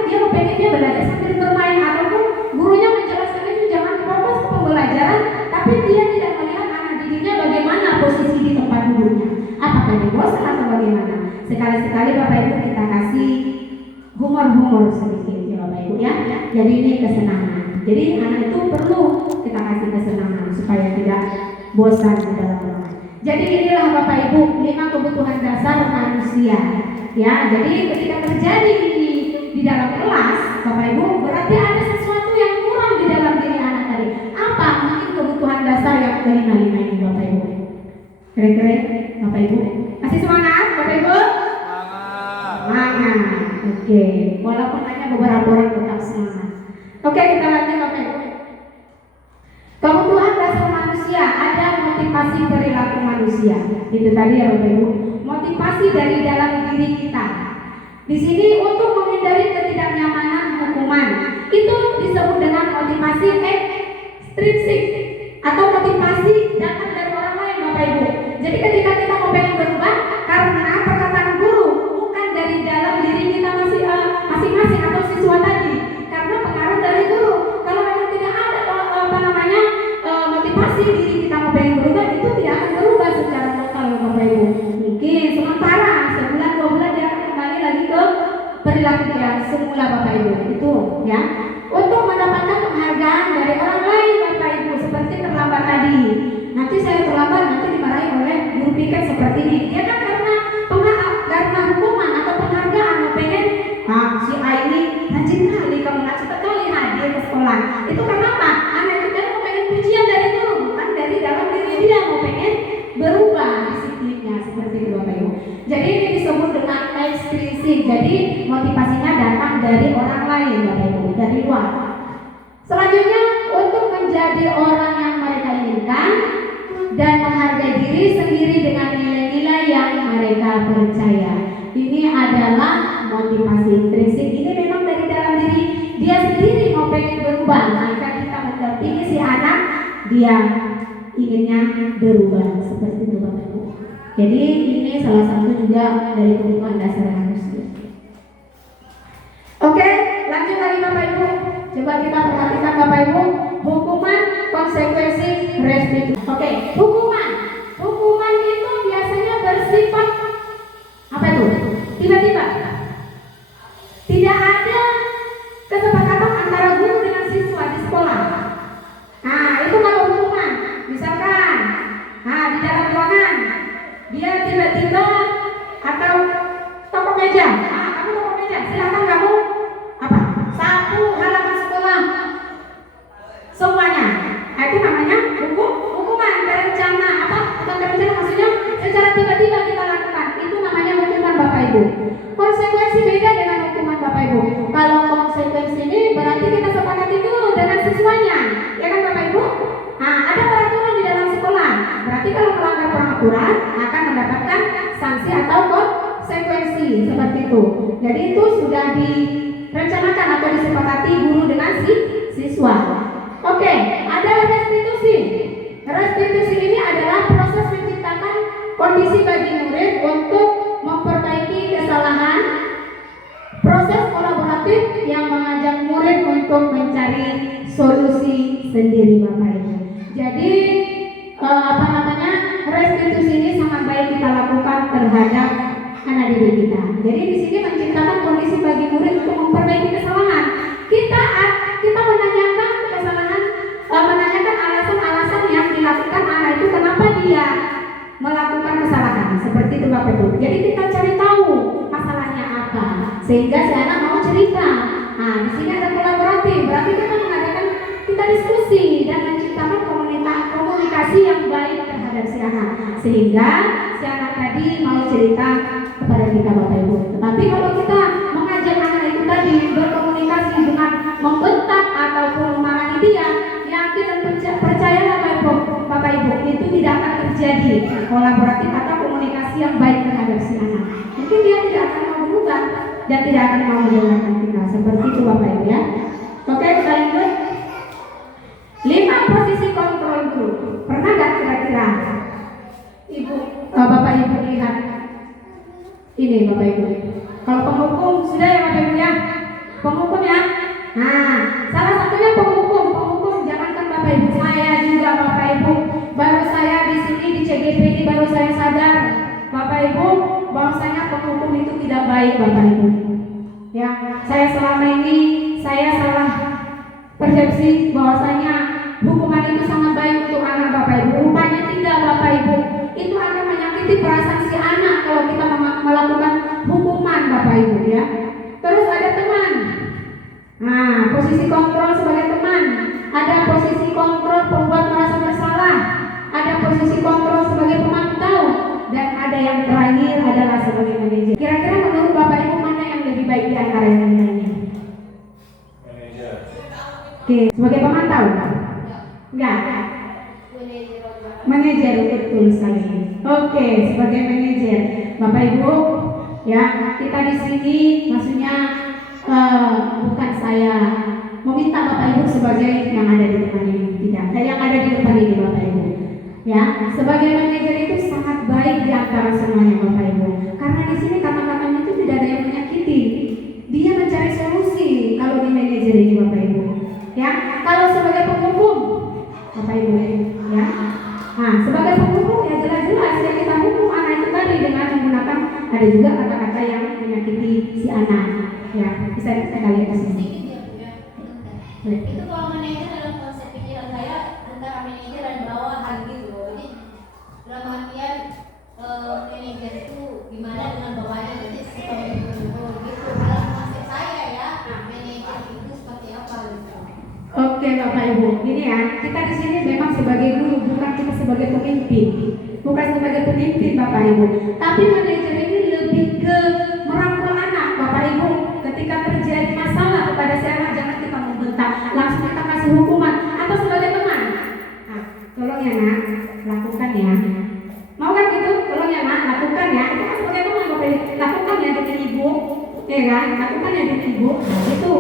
dia mau pengen dia belajar sambil bermain, ataupun gurunya menjelaskan itu jangan fokus ke pembelajaran, tapi dia tidak melihat anak didiknya bagaimana posisi di tempat duduknya, apakah dia bosan atau bagaimana. Sekali-sekali Bapak Ibu kita kasih humor sedikit ya Bapak Ibu ya. Jadi ini kesenangan. Jadi anak itu perlu kita kasih kesenangan supaya tidak bosan di dalam rumah. Jadi inilah Bapak Ibu 5 kebutuhan dasar manusia. Ya, jadi ketika terjadi di dalam kelas Bapak Ibu, berarti ada sesuatu yang kurang di dalam diri anak tadi. Apa mungkin kebutuhan dasar yang kelima-lima ini Bapak Ibu? Keren-keren Bapak Ibu. Kasih semangat Bapak Ibu. Semangat. Oke, walaupun hanya beberapa orang tetap semangat. Oke, kita lanjut Bapak Ibu. Kebutuhan dasar manusia, ada motivasi perilaku manusia. Itu tadi ya Bapak Ibu. Motivasi dari dalam diri kita. Di sini untuk menghindari ketidaknyamanan hukuman. Itu disebut dengan motivasi ekstrinsik atau motivasi datang dari orang lain Bapak Ibu. Jadi ketika kita mau pengen berubah karena perkataan guru, bukan dari dalam diri kita masing-masing atau siswa tadi, karena pengaruh dari guru. Kalau memang tidak ada motivasi diri kita mau pengen berubah, itu tidak akan berubah secara total Bapak Ibu. Mungkin sementara sebulan 2 bulan dia akan kembali lagi ke perilaku yang semula Bapak Ibu. Itu ya. Untuk mendapatkan penghargaan dari orang lain Bapak Ibu, seperti terlambat tadi. Nanti saya terlambat, nanti dimarahi oleh guru piket seperti ini. Dia kan karena hukuman atau penghargaan, mau pengen si A ini rajin kali, kamu rajin sekali hadir ke sekolah. Itu karena apa? Anak itu kan mau pengen pujian dari guru, bukan dari dalam diri dia, mau pengen berubah disiplinnya seperti itu Bapak Ibu. Jadi ini disebut dengan ekstrinsik. Jadi motivasinya datang dari orang lain Bapak Ibu, dari luar. Selanjutnya untuk menjadi orang yang mereka inginkan dan menghargai diri sendiri dengan nilai-nilai yang mereka percaya. Ini adalah motivasi intrinsik. Ini memang dari dalam diri dia sendiri mau pengen berubah. Maka kita mendampingi si anak, dia inginnya berubah seperti itu Bapak Ibu. Jadi ini salah satu juga dari kebutuhan dasar manusia. Oke, lanjut lagi Bapak Ibu. Coba kita perhatikan Bapak Ibu, hukuman, konsekuensi, restitusi. Oke, hukuman. Hukuman itu biasanya bersifat apa itu? Tiba-tiba. Tidak ada kesepakatan antara guru dengan siswa di sekolah. Nah, itu kalau hukuman. Misalkan, di dalam ruangan dia tiba-tiba atau toko meja. Kamu toko meja, silakan kamu apa? Sapu halaman sekolah semuanya. Itu namanya hukuman berencana. Bukan berencana, maksudnya secara tiba-tiba kita lakukan. Itu namanya hukuman Bapak Ibu. Konsekuensi beda dengan hukuman Bapak Ibu. Kalau konsekuensi ini berarti kita sepakati dulu dengan siswanya, ya kan Bapak Ibu? Ada peraturan di dalam sekolah. Berarti kalau melanggar peraturan akan mendapatkan sanksi atau konsekuensi seperti itu. Jadi itu sudah direncanakan atau disepakati guru dengan siswa. Oke, ada restitusi. Restitusi ini adalah proses menciptakan kondisi bagi murid untuk memperbaiki kesalahan. Proses kolaboratif yang mengajak murid untuk mencari solusi sendiri Bapak Ibu. Jadi restitusi ini sangat baik kita lakukan terhadap anak didik kita. Jadi di sini menciptakan kondisi bagi murid untuk memperbaiki kesalahan. Kita menanyakan kesalahan, menanyakan alasan-alasan yang dilakukan anak itu kenapa dia melakukan kesalahan seperti itu Bapak Ibu. Jadi kita cari tahu masalahnya apa sehingga si anak mau cerita. Di sini ada kolaboratif, berarti kita diskusi dan menciptakan komunikasi yang baik terhadap si anak sehingga si anak tadi mau cerita kepada kita Bapak Ibu. Tetapi kalau kita mengajak anak itu tadi berkomunikasi dengan membentak ataupun memarahi dia, yakin dan percayalah Bapak Ibu, itu tidak akan terjadi kolaboratif atau komunikasi yang baik terhadap si anak. Mungkin dia tidak akan mau berubah dan tidak akan mau mendengarkan kita. Seperti itu Bapak Ibu ya. Oke, kita lanjut. 5 posisi kontrol guru. Pernah gak kira-kira Bapak Ibu lihat ini Bapak Ibu? Kalau penghukum sudah ya Bapak Ibu ya. Penghukum ya. Nah, salah satunya penghukum jangankan Bapak Ibu, saya juga Bapak Ibu, baru saya di sini di CGP ini baru saya sadar Bapak Ibu bahwasanya penghukum itu tidak baik Bapak Ibu. Ya, saya selama ini saya salah persepsi bahwasanya hukuman itu sangat baik untuk anak Bapak Ibu. Rupanya tidak Bapak Ibu. Itu akan menyakiti perasaan si anak kalau kita melakukan hukuman Bapak Ibu ya. Terus ada teman. Nah, posisi kontrol sebagai teman. Ada posisi kontrol pembuat merasa bersalah. Ada posisi kontrol sebagai pemantau. Dan ada yang terakhir adalah sebagai manajer. Kira-kira menurut Bapak Ibu mana yang lebih baik di antara yang lainnya? Oke, sebagai pemantau? Enggak. Manajer, betul sekali. Oke, sebagai manajer, Bapak Ibu, ya kita di sini maksudnya bukan saya meminta Bapak Ibu sebagai yang ada di depan ini, tidak. Yang ada di depan ini Bapak Ibu. Ya, sebagai manajer itu sangat baik di antara semuanya Bapak Ibu. Karena di sini kata-katanya itu tidak ada yang menyakiti. Dia mencari solusi kalau di manajer ini Bapak Ibu. Ya, kalau sebagai penghukum Bapak Ibu, ya. Nah, sebagai penghukum ya jelas-jelas ya kita hukum anak itu tadi dengan menggunakan ada juga kata-kata yang menyakiti si anak. Ya, bisa kita lihat di sini. Itu kalau manajer dalam konsep pikiran saya antara manajer dan bawahan gitu. Jadi dalam artian manajer itu gimana dengan bawahnya, berarti seperti itu gitu. Dalam konsep saya ya, manajer itu seperti apa gitu. Oke Bapak Ibu, ini ya kita di sini memang sebagai guru, bukan kita sebagai pemimpin, bukan sebagai pemimpin Bapak Ibu. Tapi manajer ini lebih ke merangkul anak Bapak Ibu. Ketika terjadi masalah kepada si anak, jangan kita membentak, langsung kita kasih hukuman atau sebagai teman. Nah, tolong ya nak, lakukan ya. Mau kan gitu? Tolong ya nak, lakukan ya. Itu kan sebagai teman Bapak Ibu, lakukan ya dengan ibu, ya kan? Lakukan ya dengan ibu. Itu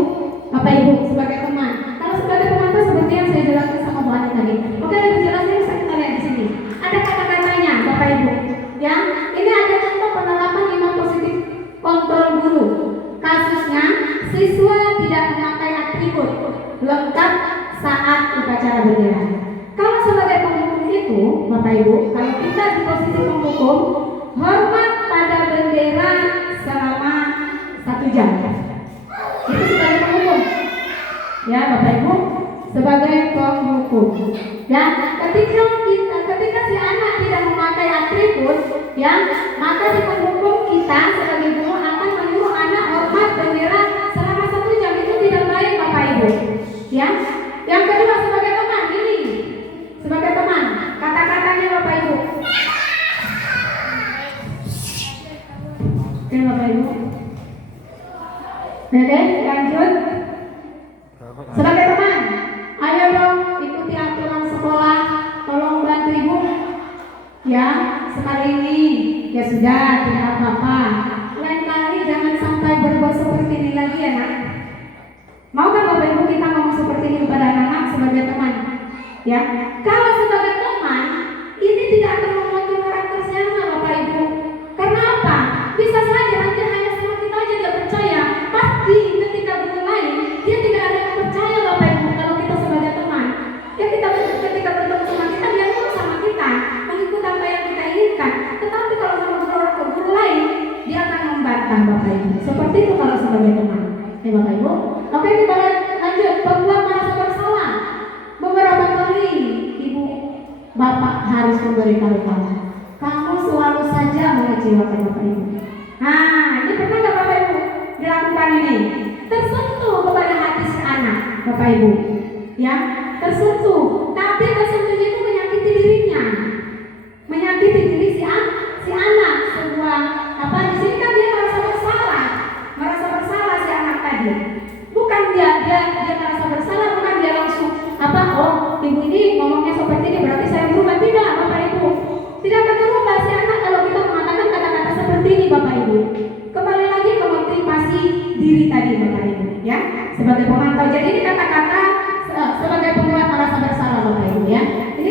Bapak Ibu sebagai teman. Sebagai pemantau seperti yang saya jelaskan sama Bu Ani tadi. Oke, lebih jelasnya bisa kita lihat di sini. Ada kata-katanya, Bapak Ibu. Ya, ini ada contoh penerapan 5 positif kontrol guru. Kasusnya, siswa tidak memakai atribut lengkap saat upacara bendera. Kalau sebagai penghukum itu, Bapak Ibu, kalau kita di posisi penghukum, hormat pada bendera selama 1 jam. Itu sebagai penghukum. Ya Bapak Ibu, sebagai penghukum. Ya, ketika si anak tidak memakai atribut, ya, maka si penghukum kita sebagai guru akan menyuruh anak hormat bendera selama 1 jam. Itu tidak baik Bapak Ibu. Ya, yang kedua sebagai teman ini, sebagai teman, kata-katanya Bapak Ibu. Oke Bapak Ibu. Oke, lanjut. Sebagai teman, ayo dong ikuti aturan sekolah, tolong bantu ibu. Ya, sekali ini ya sudah tidak apa-apa. Lain kali jangan sampai berbuat seperti ini lagi ya nak. Mau kan Bapak Ibu kita ngomong seperti ini kepada anak-anak sebagai teman? Ya, kalau sebagai teman ini tidak akan membuat karakter si anak Bapak Ibu. Karena apa? Bisa saja nanti hanya sama kita aja dia percaya. Pasti ketika guru lain dia tidak ada yang percaya Bapak Ibu kalau kita sebagai teman. Ya kita ketika bertemu sama kita dia mau sama kita mengikuti apa yang kita inginkan. Tetapi kalau sama guru lain dia akan membantah Bapak Ibu. Seperti itu kalau sebagai teman. Ya Bapak Ibu. Oke kita lanjut. Pembuat merasa bersalah. Beberapa kali ibu bapak harus memberikan kamu. Kamu selalu saja mengecewakan Bapak Ibu. Nah ini pernah nggak Bapak Ibu dilakukan ini? Tersentuh kepada hati si anak Bapak Ibu, ya tersentuh. Tapi tersentuhnya itu menyakiti dirinya, menyakiti diri si anak. Sebuah apa di sini kan dia merasa bersalah si anak tadi. Bukan dia merasa bersalah, bukan dia langsung apa ibu ini ngomongnya seperti ini berarti saya berubah. Tidak Bapak Ibu, tidak akan berubah si anak kalau kita mengatakan kata-kata seperti ini Bapak Ibu. Kembali lagi ke motivasi diri tadi Bapak Ibu, ya sebagai pemantau. Jadi ini kata-kata sebagai pembuat merasa bersalah Bapak Ibu, ya. Ini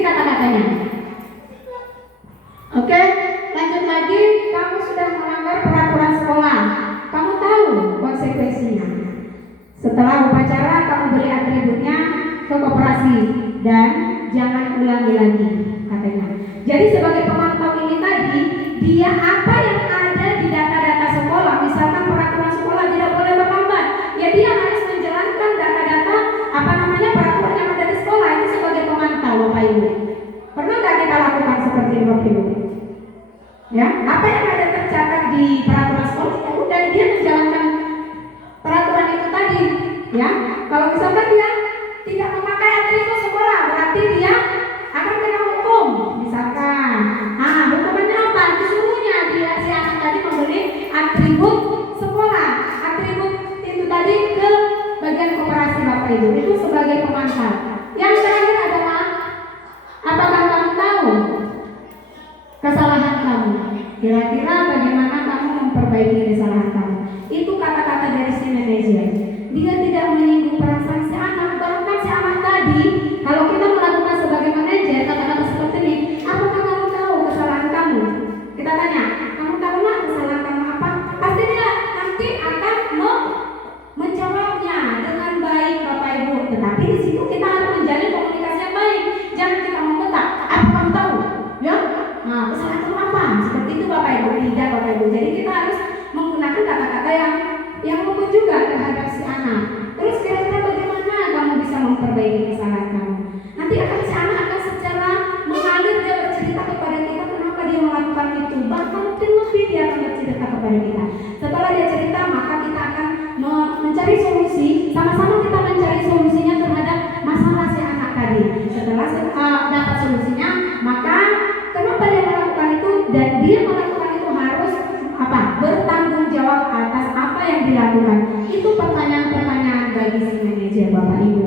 upacara kamu beri atributnya ke koperasi dan jangan ulangi lagi katanya. Jadi sebagai pemantau ini tadi, dia apa yang ada di data-data sekolah, misalkan peraturan sekolah tidak boleh berlambat, ya dia harus menjalankan data-data peraturan yang ada di sekolah itu sebagai pemantau Bapak Ibu. Pernah nggak kita lakukan seperti itu Bapak Ibu? Ya, apa yang ada tercatat di peraturan sekolah, ya udah dia menjalankan peraturan itu tadi. Ya, kalau misalkan dia tidak memakai atribut sekolah, berarti dia akan kena hukum. Misalkan, hukumannya apa? Disuruhnya dia si anak tadi membeli atribut sekolah, atribut itu tadi ke bagian koperasi Bapak Ibu, itu sebagai pemantau. Yang terakhir adalah, apakah kamu tahu kesalahan kamu? Kira-kira bagaimana kamu memperbaiki kesalahan kamu? Itu kata-kata dari si manajer. Dia tidak menyinggung perasaan si anak, bahkan si anak tadi, kalau kita melakukan sebagai manajer kata-kata seperti ini, apakah kamu tahu kesalahan kamu? Kita tanya, kamu tahu nggak kesalahan kamu apa? Pasti dia nanti akan menjawabnya dengan baik Bapak Ibu. Tetapi di situ kita harus menjalin komunikasi yang baik. Jangan kita membentak, apa kamu tahu? Ya, kesalahan kamu apa? Seperti itu Bapak Ibu. Tidak Bapak Ibu. Jadi kita harus menggunakan kata-kata yang lembut juga terhadap si anak. Terus kira-kira bagaimana kamu bisa memperbaiki kesalahan kamu? Nanti akan si anak akan secara mengalir dia bercerita kepada kita kenapa dia melakukan itu. Bahkan mungkin lebih dia akan bercerita kepada kita. Setelah dia cerita, maka kita akan mencari solusi, sama-sama kita mencari solusinya terhadap masalah si anak tadi. Setelah dapat solusinya, maka kenapa dia melakukan itu dan dia melakukan itu harus bertanggung jawab atas apa yang dilakukan. Itu pertanyaan-pertanyaan bagi si manajer Bapak Ibu.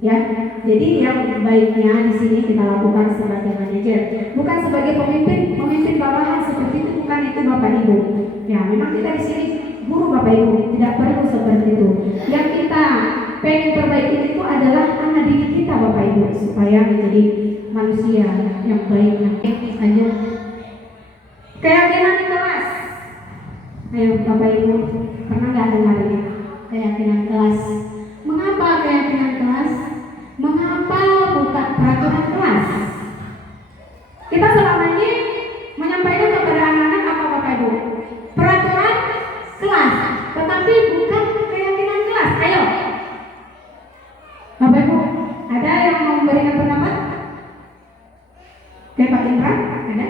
Ya, jadi yang baiknya di sini kita lakukan sebagai manajer, bukan sebagai pemimpin bawahan seperti itu, bukan itu Bapak Ibu. Ya, memang kita di sini guru Bapak Ibu, tidak perlu seperti itu. Yang kita pengen perbaiki itu adalah anak didik kita Bapak Ibu, supaya menjadi manusia yang baik. Lanjut. Keyakinan di kelas. Ayo Bapak Ibu, pernah nggak dengar ini? Keyakinan kelas. Mengapa keyakinan kelas? Mengapa bukan peraturan kelas? Kita selama ini menyampaikan kepada anak-anak apa Bapak Ibu? Peraturan kelas, tetapi bukan keyakinan kelas. Ayo, Bapak Ibu, ada yang mau memberikan pendapat? Oke, Pak Indra, ada?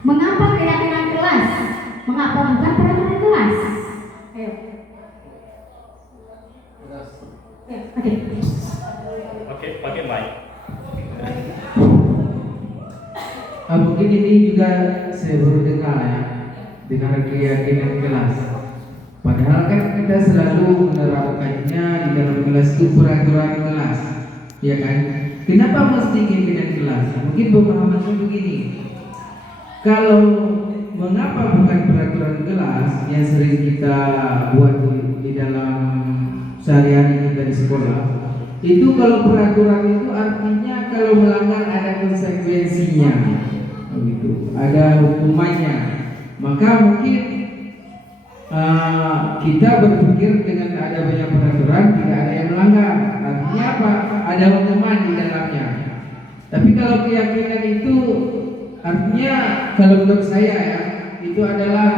Mengapa keyakinan kelas? Mengapa bukan peraturan kelas? Ayo. Oke, pakai mic. Mungkin ini juga saya baru dengar ya, dengan keyakinan kelas. Padahal kan kita selalu menerapkannya di dalam kelas itu peraturan kelas, ya kan? Kenapa mesti keyakinan kelas? Mungkin pemahamannya begini. Kalau mengapa bukan peraturan kelas yang sering kita buat di dalam sehari-hari kita di sekolah, itu kalau peraturan itu artinya kalau melanggar ada konsekuensinya, begitu, ada hukumannya. Maka mungkin kita berpikir dengan ada banyak peraturan tidak ada yang melanggar, artinya apa? Ada hukuman di dalamnya. Tapi kalau keyakinan itu artinya, kalau menurut saya ya, itu adalah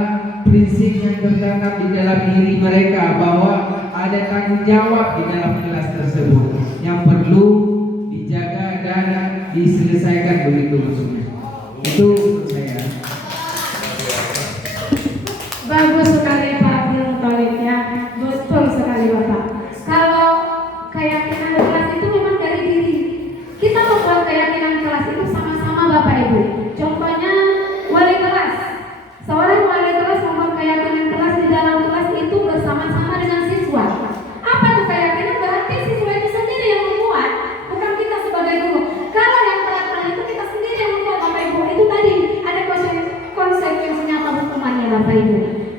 prinsip yang tertanam di dalam diri mereka bahwa ada tanggung jawab di dalam kelas tersebut yang perlu dijaga dan diselesaikan, begitu maksudnya. Itu menurut saya. Bagus sekali Pak Abdul Thalib ya, betul sekali Bapak. Kalau keyakinan kelas itu memang dari diri kita membuat keyakinan kelas itu sama-sama Bapak Ibu. Contohnya wali kelas, seorang wali kelas membuat keyakinan kelas di dalam kelas itu bersama-sama dengan siswa. Apa itu keyakinan? Berarti siswa itu sendiri yang membuat, bukan kita sebagai guru. Kalau yang peraturan itu kita sendiri yang membuat Bapak Ibu. Itu tadi ada konsekuensinya apa hukumannya Bapak Ibu.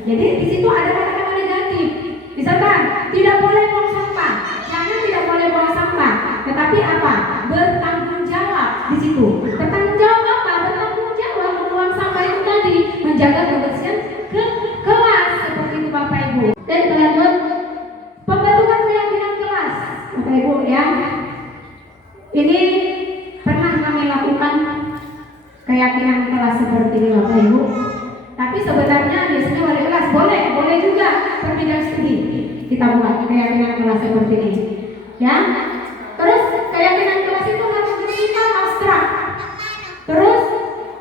Jadi di situ ada kata-kata negatif. Misalkan tidak boleh buang sampah, jangan tidak boleh buang sampah. Tetapi apa? Bertanggung jawab di situ. Bertanggung jawab apa? Bertanggung jawab membuang sampah itu tadi, menjaga kebersihan ke kelas seperti itu Bapak Ibu. Dan lanjut, pembentukan Bapak Ibu ya. Ini pernah kami lakukan keyakinan kelas seperti ini Bapak Ibu. Tapi sebenarnya biasanya wali kelas boleh juga perbedaan studi kita buat keyakinan kelas seperti ini. Ya. Terus keyakinan kelas itu harus bersifat abstrak. Terus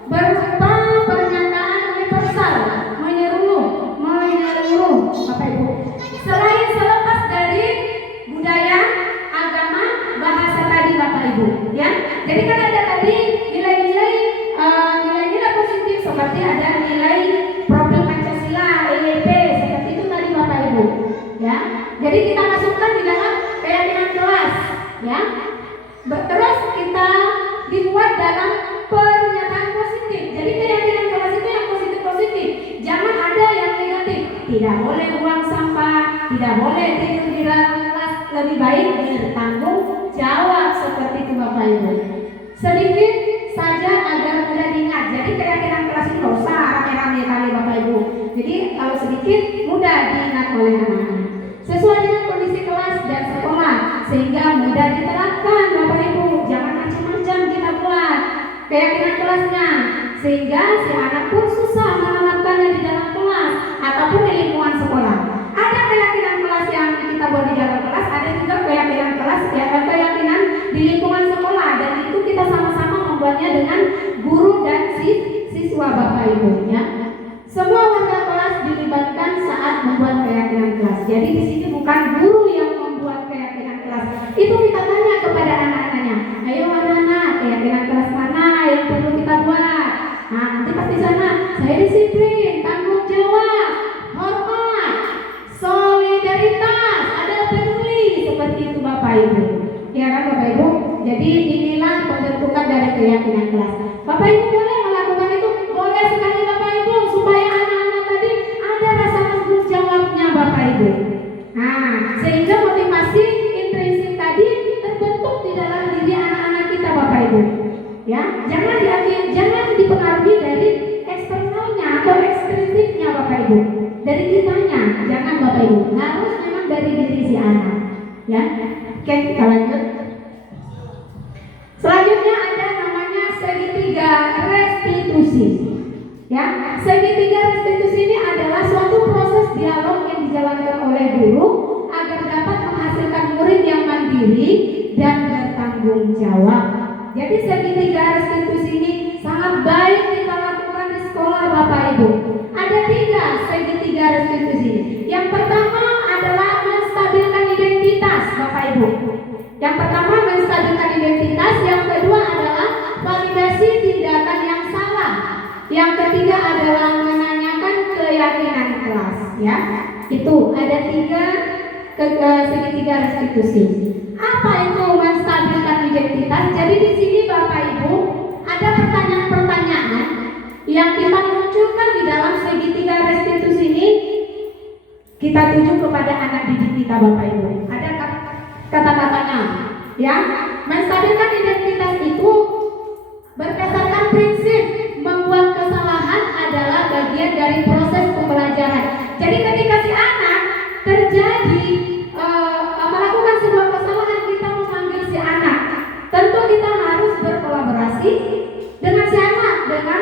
berupa pernyataan universal, menyeluruh Bapak Ibu. Selain selepas dari budaya, agama, bahasa tadi Bapak Ibu, ya. Jadi kan ada tadi nilai-nilai positif seperti ada nilai profil Pancasila, EYP, seperti itu tadi Bapak Ibu, ya. Jadi kita masukkan di dalam keyakinan kelas, ya. Terus kita dibuat dalam pernyataan positif. Jadi keyakinan kelas itu yang positif. Jangan ada yang negatif. Tidak boleh buang sampah, tidak boleh tidur di dalam kelas, lebih baik bertanggung jawab seperti itu Bapak Ibu. Sedikit saja agar mudah diingat. Jadi keyakinan kelas itu nggak usah rame-rame kali Bapak Ibu. Jadi kalau sedikit mudah diingat oleh anak-anak. Sesuai dengan kondisi kelas dan sekolah sehingga mudah diterapkan Bapak Ibu. Jangan macam-macam kita buat keyakinan kelasnya sehingga si anak pun susah menerapkannya di dalam kelas ataupun di lingkungan sekolah. Ada keyakinan kelas yang kita buat di dalam kelas, ada juga keyakinan kelas keyakinan di lingkungan sekolah, dan itu kita sama-sama membuatnya dengan guru dan siswa Bapak Ibu ya. Semua warga kelas dilibatkan saat membuat keyakinan kelas. Jadi di sini bukan guru yang membuat keyakinan kelas. Itu kita tanya kepada anak-anaknya. Ayo anak-anak, keyakinan kelas mana yang perlu kita buat? Nah, nanti pasti sana. Saya disiplin, tanggung jawab, hormat, solidaritas, ada peduli, seperti itu Bapak Ibu. Ya kan Bapak Ibu? Jadi inilah pembentukan dari keyakinan kelas. Bapak Ibu boleh melakukan itu, boleh sekali Bapak Ibu, supaya anak-anak tadi ada rasa tanggung jawabnya Bapak Ibu. Nah, sehingga motivasi intrinsik tadi terbentuk di dalam diri anak-anak kita Bapak Ibu. Ya, jangan dipengaruhi dari eksternalnya atau ekstrinsiknya Bapak Ibu. Dari kitanya, jangan Bapak Ibu. Harus memang dari diri si anak. Ya, oke kita lanjut. Selanjutnya ada namanya segitiga restitusi. Ya, segitiga restitusi ini adalah suatu proses dialog yang dijalankan oleh guru agar dapat menghasilkan murid yang mandiri dan bertanggung jawab. Jadi segitiga restitusi ini sangat baik kita lakukan di sekolah Bapak Ibu. Ada 3 segitiga restitusi. Yang pertama adalah menstabilkan identitas Bapak Ibu. Yang pertama menstabilkan identitas, yang kedua adalah validasi tindakan yang salah. Yang ketiga adalah menanyakan keyakinan kelas, ya. Itu ada 3 segitiga restitusi. Apa itu menstabilkan identitas? Jadi di sini Bapak Ibu ada pertanyaan-pertanyaan yang kita munculkan di dalam segitiga restitusi ini. Kita tuju kepada anak didik kita Bapak Ibu. Ada kata-katanya, ya. Menstabilkan identitas itu berdasarkan prinsip membuat kesalahan adalah bagian dari proses pembelajaran. Jadi ketika si anak terjadi melakukan sebuah kesalahan, kita memanggil si anak. Tentu kita harus berkolaborasi dengan si anak, dengan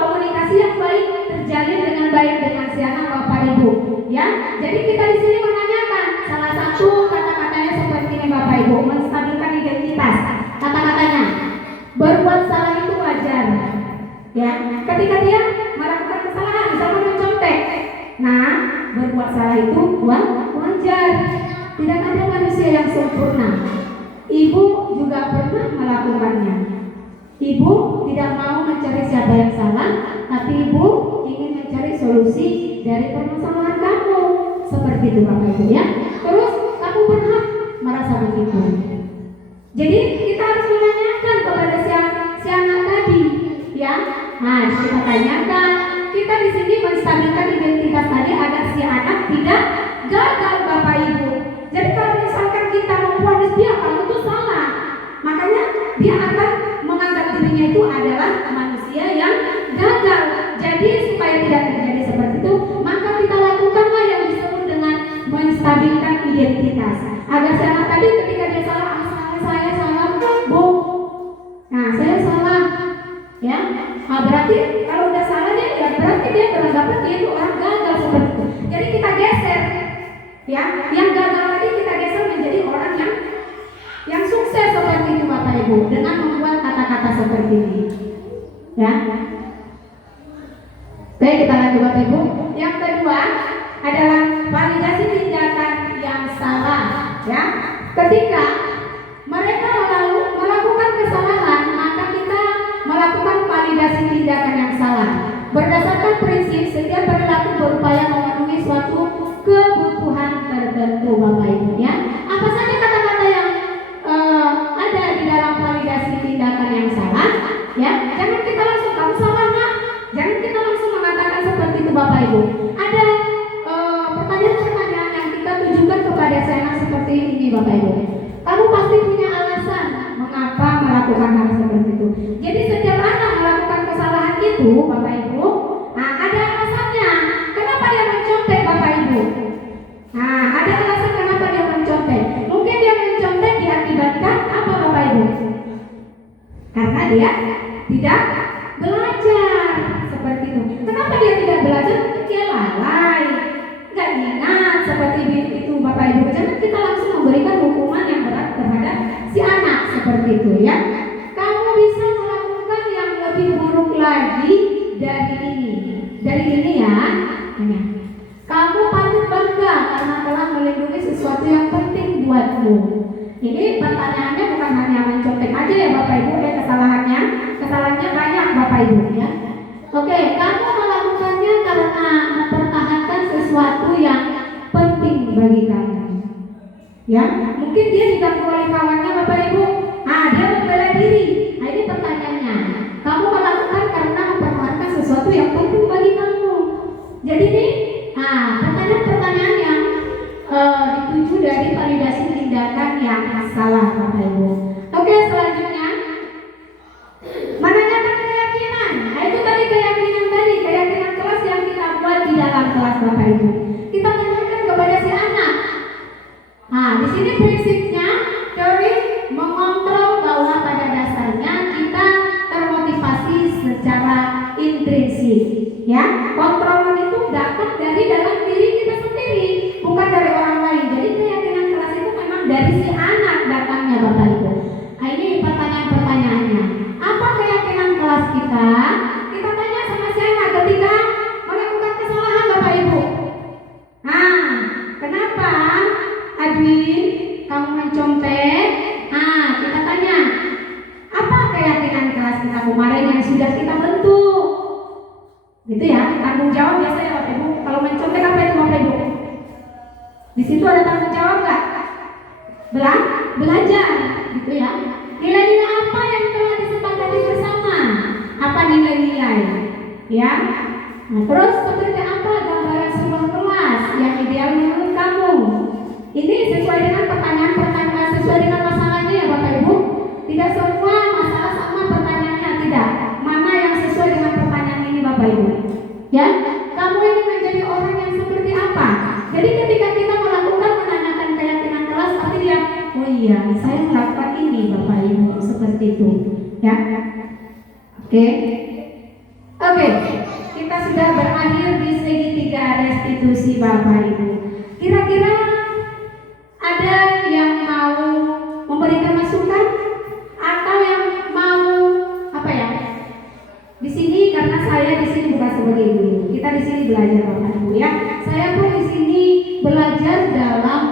komunikasi yang baik terjalin dengan baik dengan si anak Bapak Ibu. Ya, jadi kita di sini menanyakan salah satu kata-katanya seperti ini Bapak Ibu, menstabilkan identitas. Kata-katanya, berbuat salah itu wajar. Ya, ketika dia melakukan kesalahan, misalnya mencontek, nah berbuat salah itu wajar. Tidak ada manusia yang sempurna. Ibu juga pernah melakukannya. Ibu tidak mau mencari siapa yang salah, tapi ibu ingin mencari solusi dari permasalahan kamu. Seperti itu Bapak Ibu ya. Terus kamu berhak merasa begitu. Jadi kita harus menanyakan kepada si anak tadi, ya. Nah, kita tanyakan. Kita di sini menstabilkan identitas tadi agar si anak tidak gagal Bapak Ibu. Jadi kalau misalkan kita memfonis dia kamu itu salah, makanya dia akan menganggap dirinya itu adalah manusia yang gagal. Jadi supaya tidak terjadi seperti itu, maka kita lakukanlah yang disebut dengan menstabilkan identitas. kelas. Agar si anak tadi ketika dia salah, saya salah, Bu. Nah, saya salah. Ya. Nah, berarti kalau udah salah dia, ya berarti dia beranggapan dia itu orang gagal seperti itu. Jadi kita geser. Ya, yang gagal tadi kita geser menjadi orang yang sukses seperti itu Bapak Ibu dengan membuat kata-kata seperti ini. Ya. Oke, kita lanjut Bapak Ibu. Yang kedua adalah validasi tindakan yang salah. Ya, ketika mereka melakukan kesalahan, maka kita melakukan validasi tindakan yang salah. Berdasarkan prinsip setiap perilaku berupaya memenuhi suatu kebutuhan tertentu Bapak Ibu. Ya, apa saja kata-kata yang ada di dalam validasi tindakan yang salah? Ya, jangan kita langsung kamu salah nak. Jangan kita langsung mengatakan seperti itu Bapak Ibu. Ada pertanyaan-pertanyaan yang kita tujukan kepada saya seperti ini Bapak Ibu. Kamu pasti punya alasan mengapa melakukan hal seperti itu. Jadi setiap anak melakukan kesalahan itu Bapak Ibu, nah ada alasannya. Kenapa dia mencontek Bapak Ibu? Nah ada alasan kenapa dia mencontek. Mungkin dia mencontek diakibatkan apa Bapak Ibu? Karena dia tidak belajar seperti itu. Kenapa dia tidak belajar? Dia lalai, nggak ingat seperti itu Bapak Ibu. Jangan kita langsung memberikan hukuman yang berat terhadap si anak seperti itu ya. Kamu bisa melakukan yang lebih buruk lagi dari ini. Dari ini ya. Kamu patut bangga karena telah melindungi sesuatu yang penting buatmu. Ini pertanyaannya bukan hanya mencontek aja ya Bapak Ibu, kesalahannya banyak Bapak Ibu ya. Oke, kamu melakukannya karena mempertahankan sesuatu yang penting bagi kamu. Ya, mungkin dia diganggu oleh kawannya Bapak Ibu. Nah, dia membela diri. Nah, ini pertanyaannya. Kamu melakukan karena mempertahankan sesuatu yang penting bagi kamu. Jadi ini, pertanyaan-pertanyaan yang dituju dari validasi tindakan yang salah Bapak Ibu. Oke, selanjutnya menanyakan keyakinan. Nah, itu tadi keyakinan kelas yang kita buat di dalam kelas Bapak Ibu. Kita tanyakan kepada si anak. Nah, di sini prinsipnya teori mengontrol bahwa pada dasarnya kita termotivasi secara intrinsik. Ya, kontrol itu dapat dari dalam diri kita sendiri, bukan dari orang lain. Jadi keyakinan kelas itu memang dari si anak datangnya Bapak Ibu. Nah, ini pertanyaan-pertanyaannya. Apa keyakinan kelas kita? Kita tanya sama si anak ketika melakukan kesalahan Bapak Ibu. Nah, kenapa Adwin kamu mencontek? Nah, kita tanya apa keyakinan kelas kita kemarin yang sudah kita bentuk? Gitu ya, tanggung jawab biasanya Bapak Ibu. Kalau mencontek apa itu Bapak Ibu? Di situ ada tanggung jawab nggak? Belajar, gitu ya. Nilai-nilai apa yang telah disepakati bersama? Apa nilai-nilai? Ya. Nah, terus seperti apa gambaran sebuah kelas yang ideal menurut kamu? Ini sesuai dengan pertanyaan-pertanyaan, sesuai dengan masalahnya ya Bapak Ibu. Tidak semua masalah sama pertanyaannya, tidak. Mana yang sesuai dengan pertanyaan ini Bapak Ibu? Ya, kamu ingin menjadi orang yang seperti apa? Jadi ketika kita menanyakan keyakinan kelas, pasti dia, oh iya, saya melakukan ini Bapak Ibu, seperti itu. Ya, oke. Kita sudah berakhir di segitiga restitusi Bapak Ibu. Kira-kira ada yang mau memberikan masukan atau yang mau apa ya? Di sini karena saya di sini bukan sebagai guru, kita di sini belajar Bapak Ibu ya. Saya pun di sini belajar dalam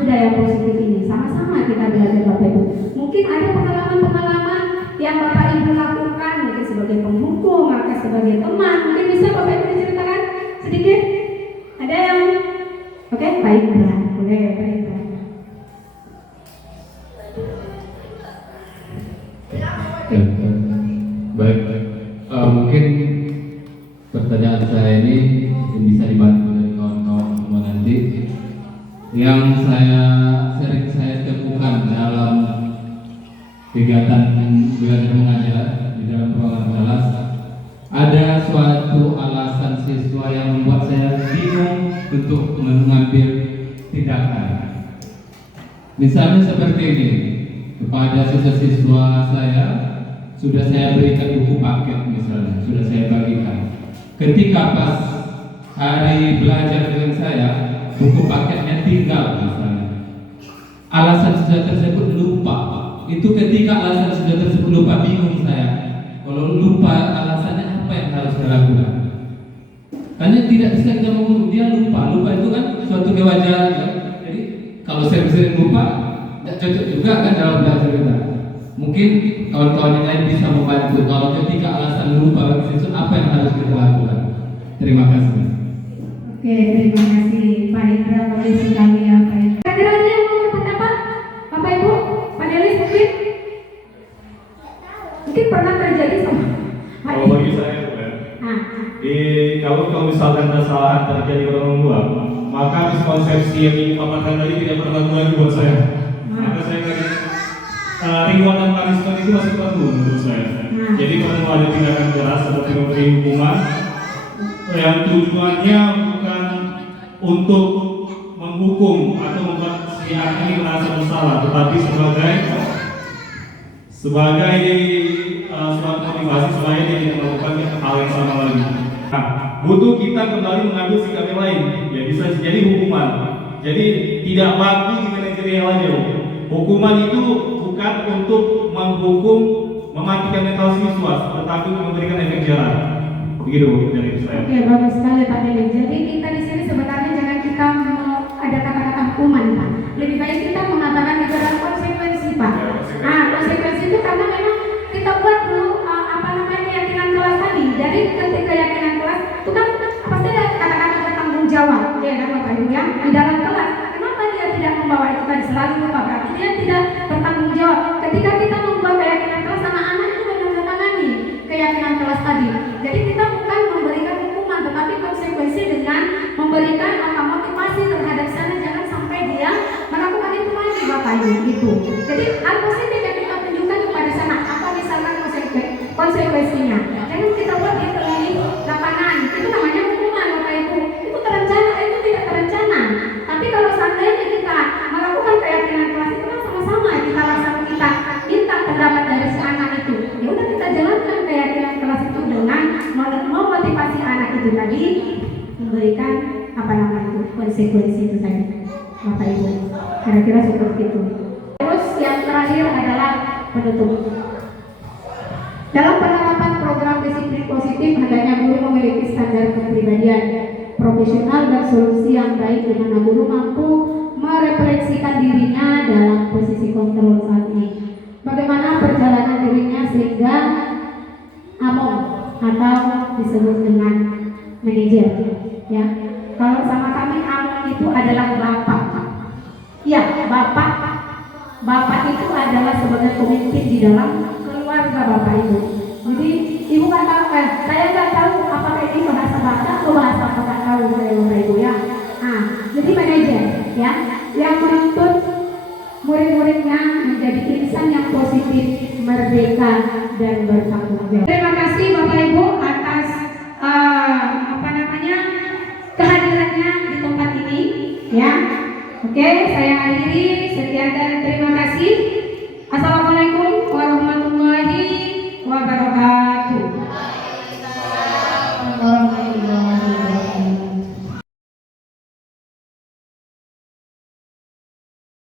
budaya positif ini. Sama-sama kita belajar Bapak Ibu. Mungkin ada pengalaman-pengalaman yang Bapak Ibu lakukan, mungkin sebagai penghukum, maka sebagai teman. Mungkin bisa Bapak Ibu diceritakan sedikit? Ada yang? Oke, baiklah. Boleh, baiklah. Baik. Mungkin pertanyaan saya ini bisa dibantu dari kawan-kawan semua nanti. Yang sering saya temukan dalam kegiatan mengajar di dalam ruangan kelas, ada suatu alasan siswa yang membuat saya bingung untuk mengambil tindakan. Misalnya seperti ini, kepada siswa-siswa saya sudah saya berikan buku paket misalnya, sudah saya bagikan. Ketika pas hari belajar dengan saya, buku paketnya tinggal misalnya. Alasan siswa tersebut lupa. Itu ketika alasan siswa tersebut lupa, bingung saya. Kalau lupa alasannya apa yang harus saya lakukan? Karena tidak bisa kita mengurus, dia lupa. Lupa itu kan suatu kewajaran. Kan? Jadi kalau sering-sering lupa, tidak cocok juga kan dalam belajar kita. Mungkin kawan-kawan yang lain bisa membantu. Kalau ketika alasan lupa bagi siswa, apa yang harus kita lakukan? Terima kasih. Oke, terima kasih Pak Indra, polisi kami ya Pak Indra. Kira-kira ada yang mau berpendapat? Bapak Ibu, panelis mungkin? Mungkin pernah terjadi sama Pak Kalau Ibu. bagi saya, Bu, ya, Nah, kalau misalkan kesalahan terjadi pada orang tua, maka miskonsepsi yang dipaparkan tadi tidak berlaku lagi buat saya. Maka saya kira ringan dan punishment itu masih perlu menurut saya. Jadi kalau ada tindakan keras seperti memberi hukuman yang tujuannya bukan untuk menghukum atau membuat si anak ini merasa bersalah, tetapi sebagai suatu motivasi supaya dia tidak melakukan hal yang sama lagi. Nah, butuh kita kembali mengambil sikap yang lain. Ya bisa jadi hukuman. Jadi tidak baku di manajerial aja. Hukuman itu bukan untuk menghukum, mematikan mental siswa, tetapi untuk memberikan efek jerah. Begitu dari saya. oke, bagus sekali Pak Deli. Jadi kita di sini sebenarnya jangan kita ada kata-kata hukuman Pak. Lebih baik kita mengatakan itu adalah konsekuensi Pak. Nah, konsekuensi itu karena memang kita buat dulu keyakinan kelas tadi. Jadi ketika keyakinan kelas itu kan pasti ada kata-kata bertanggung jawab, ya kan Bapak Ibu ya di dalam kelas. Kenapa dia tidak membawa itu tadi selalu lupa? Berarti dia tidak bertanggung jawab. Ketika kita membuat keyakinan kelas, anak-anak itu menandatangani keyakinan kelas tadi. Jadi kita bukan memberikan hukuman, tetapi konsekuensi dengan memberikan motivasi terhadap sana, jangan sampai dia melakukan itu lagi Bapak Ibu gitu. Jadi hal positif yang kita tunjukkan kepada sana, apa misalkan konsekuensinya. Jangan kita buat dia keliling lapangan, itu namanya hukuman Bapak Ibu. Itu terencana, itu tidak terencana. Tapi kalau seandainya kita melakukan keyakinan kelas itu kan sama-sama kita laksanakan, kita minta pendapat dari si anak itu. Ya udah kita jalankan keyakinan kelas itu dengan memotivasi anak itu tadi, memberikan konsekuensi itu tadi Bapak Ibu. Kira-kira seperti itu. Terus yang terakhir adalah penutup. Dalam penerapan program disiplin positif, hendaknya guru memiliki standar kepribadian profesional dan solusi yang baik di mana guru mampu merefleksikan dirinya dalam posisi kontrol saat ini. Bagaimana perjalanan dirinya sehingga among atau disebut dengan manajer, ya. Kalau sama kami among itu adalah bapak. Ya, bapak itu adalah sebagai pemimpin di dalam keluarga Bapak Ibu. Jadi ibu kan tahu saya nggak tahu apakah ini bahasa Batak atau bahasa apa, nggak tahu saya Bapak Ibu ya. Jadi manajer ya yang menuntut murid-muridnya menjadi insan yang positif, merdeka dan bertanggung jawab. Terima kasih Bapak Ibu atas kehadirannya di tempat ini ya. Oke, saya akhiri. Sekian dan terima kasih.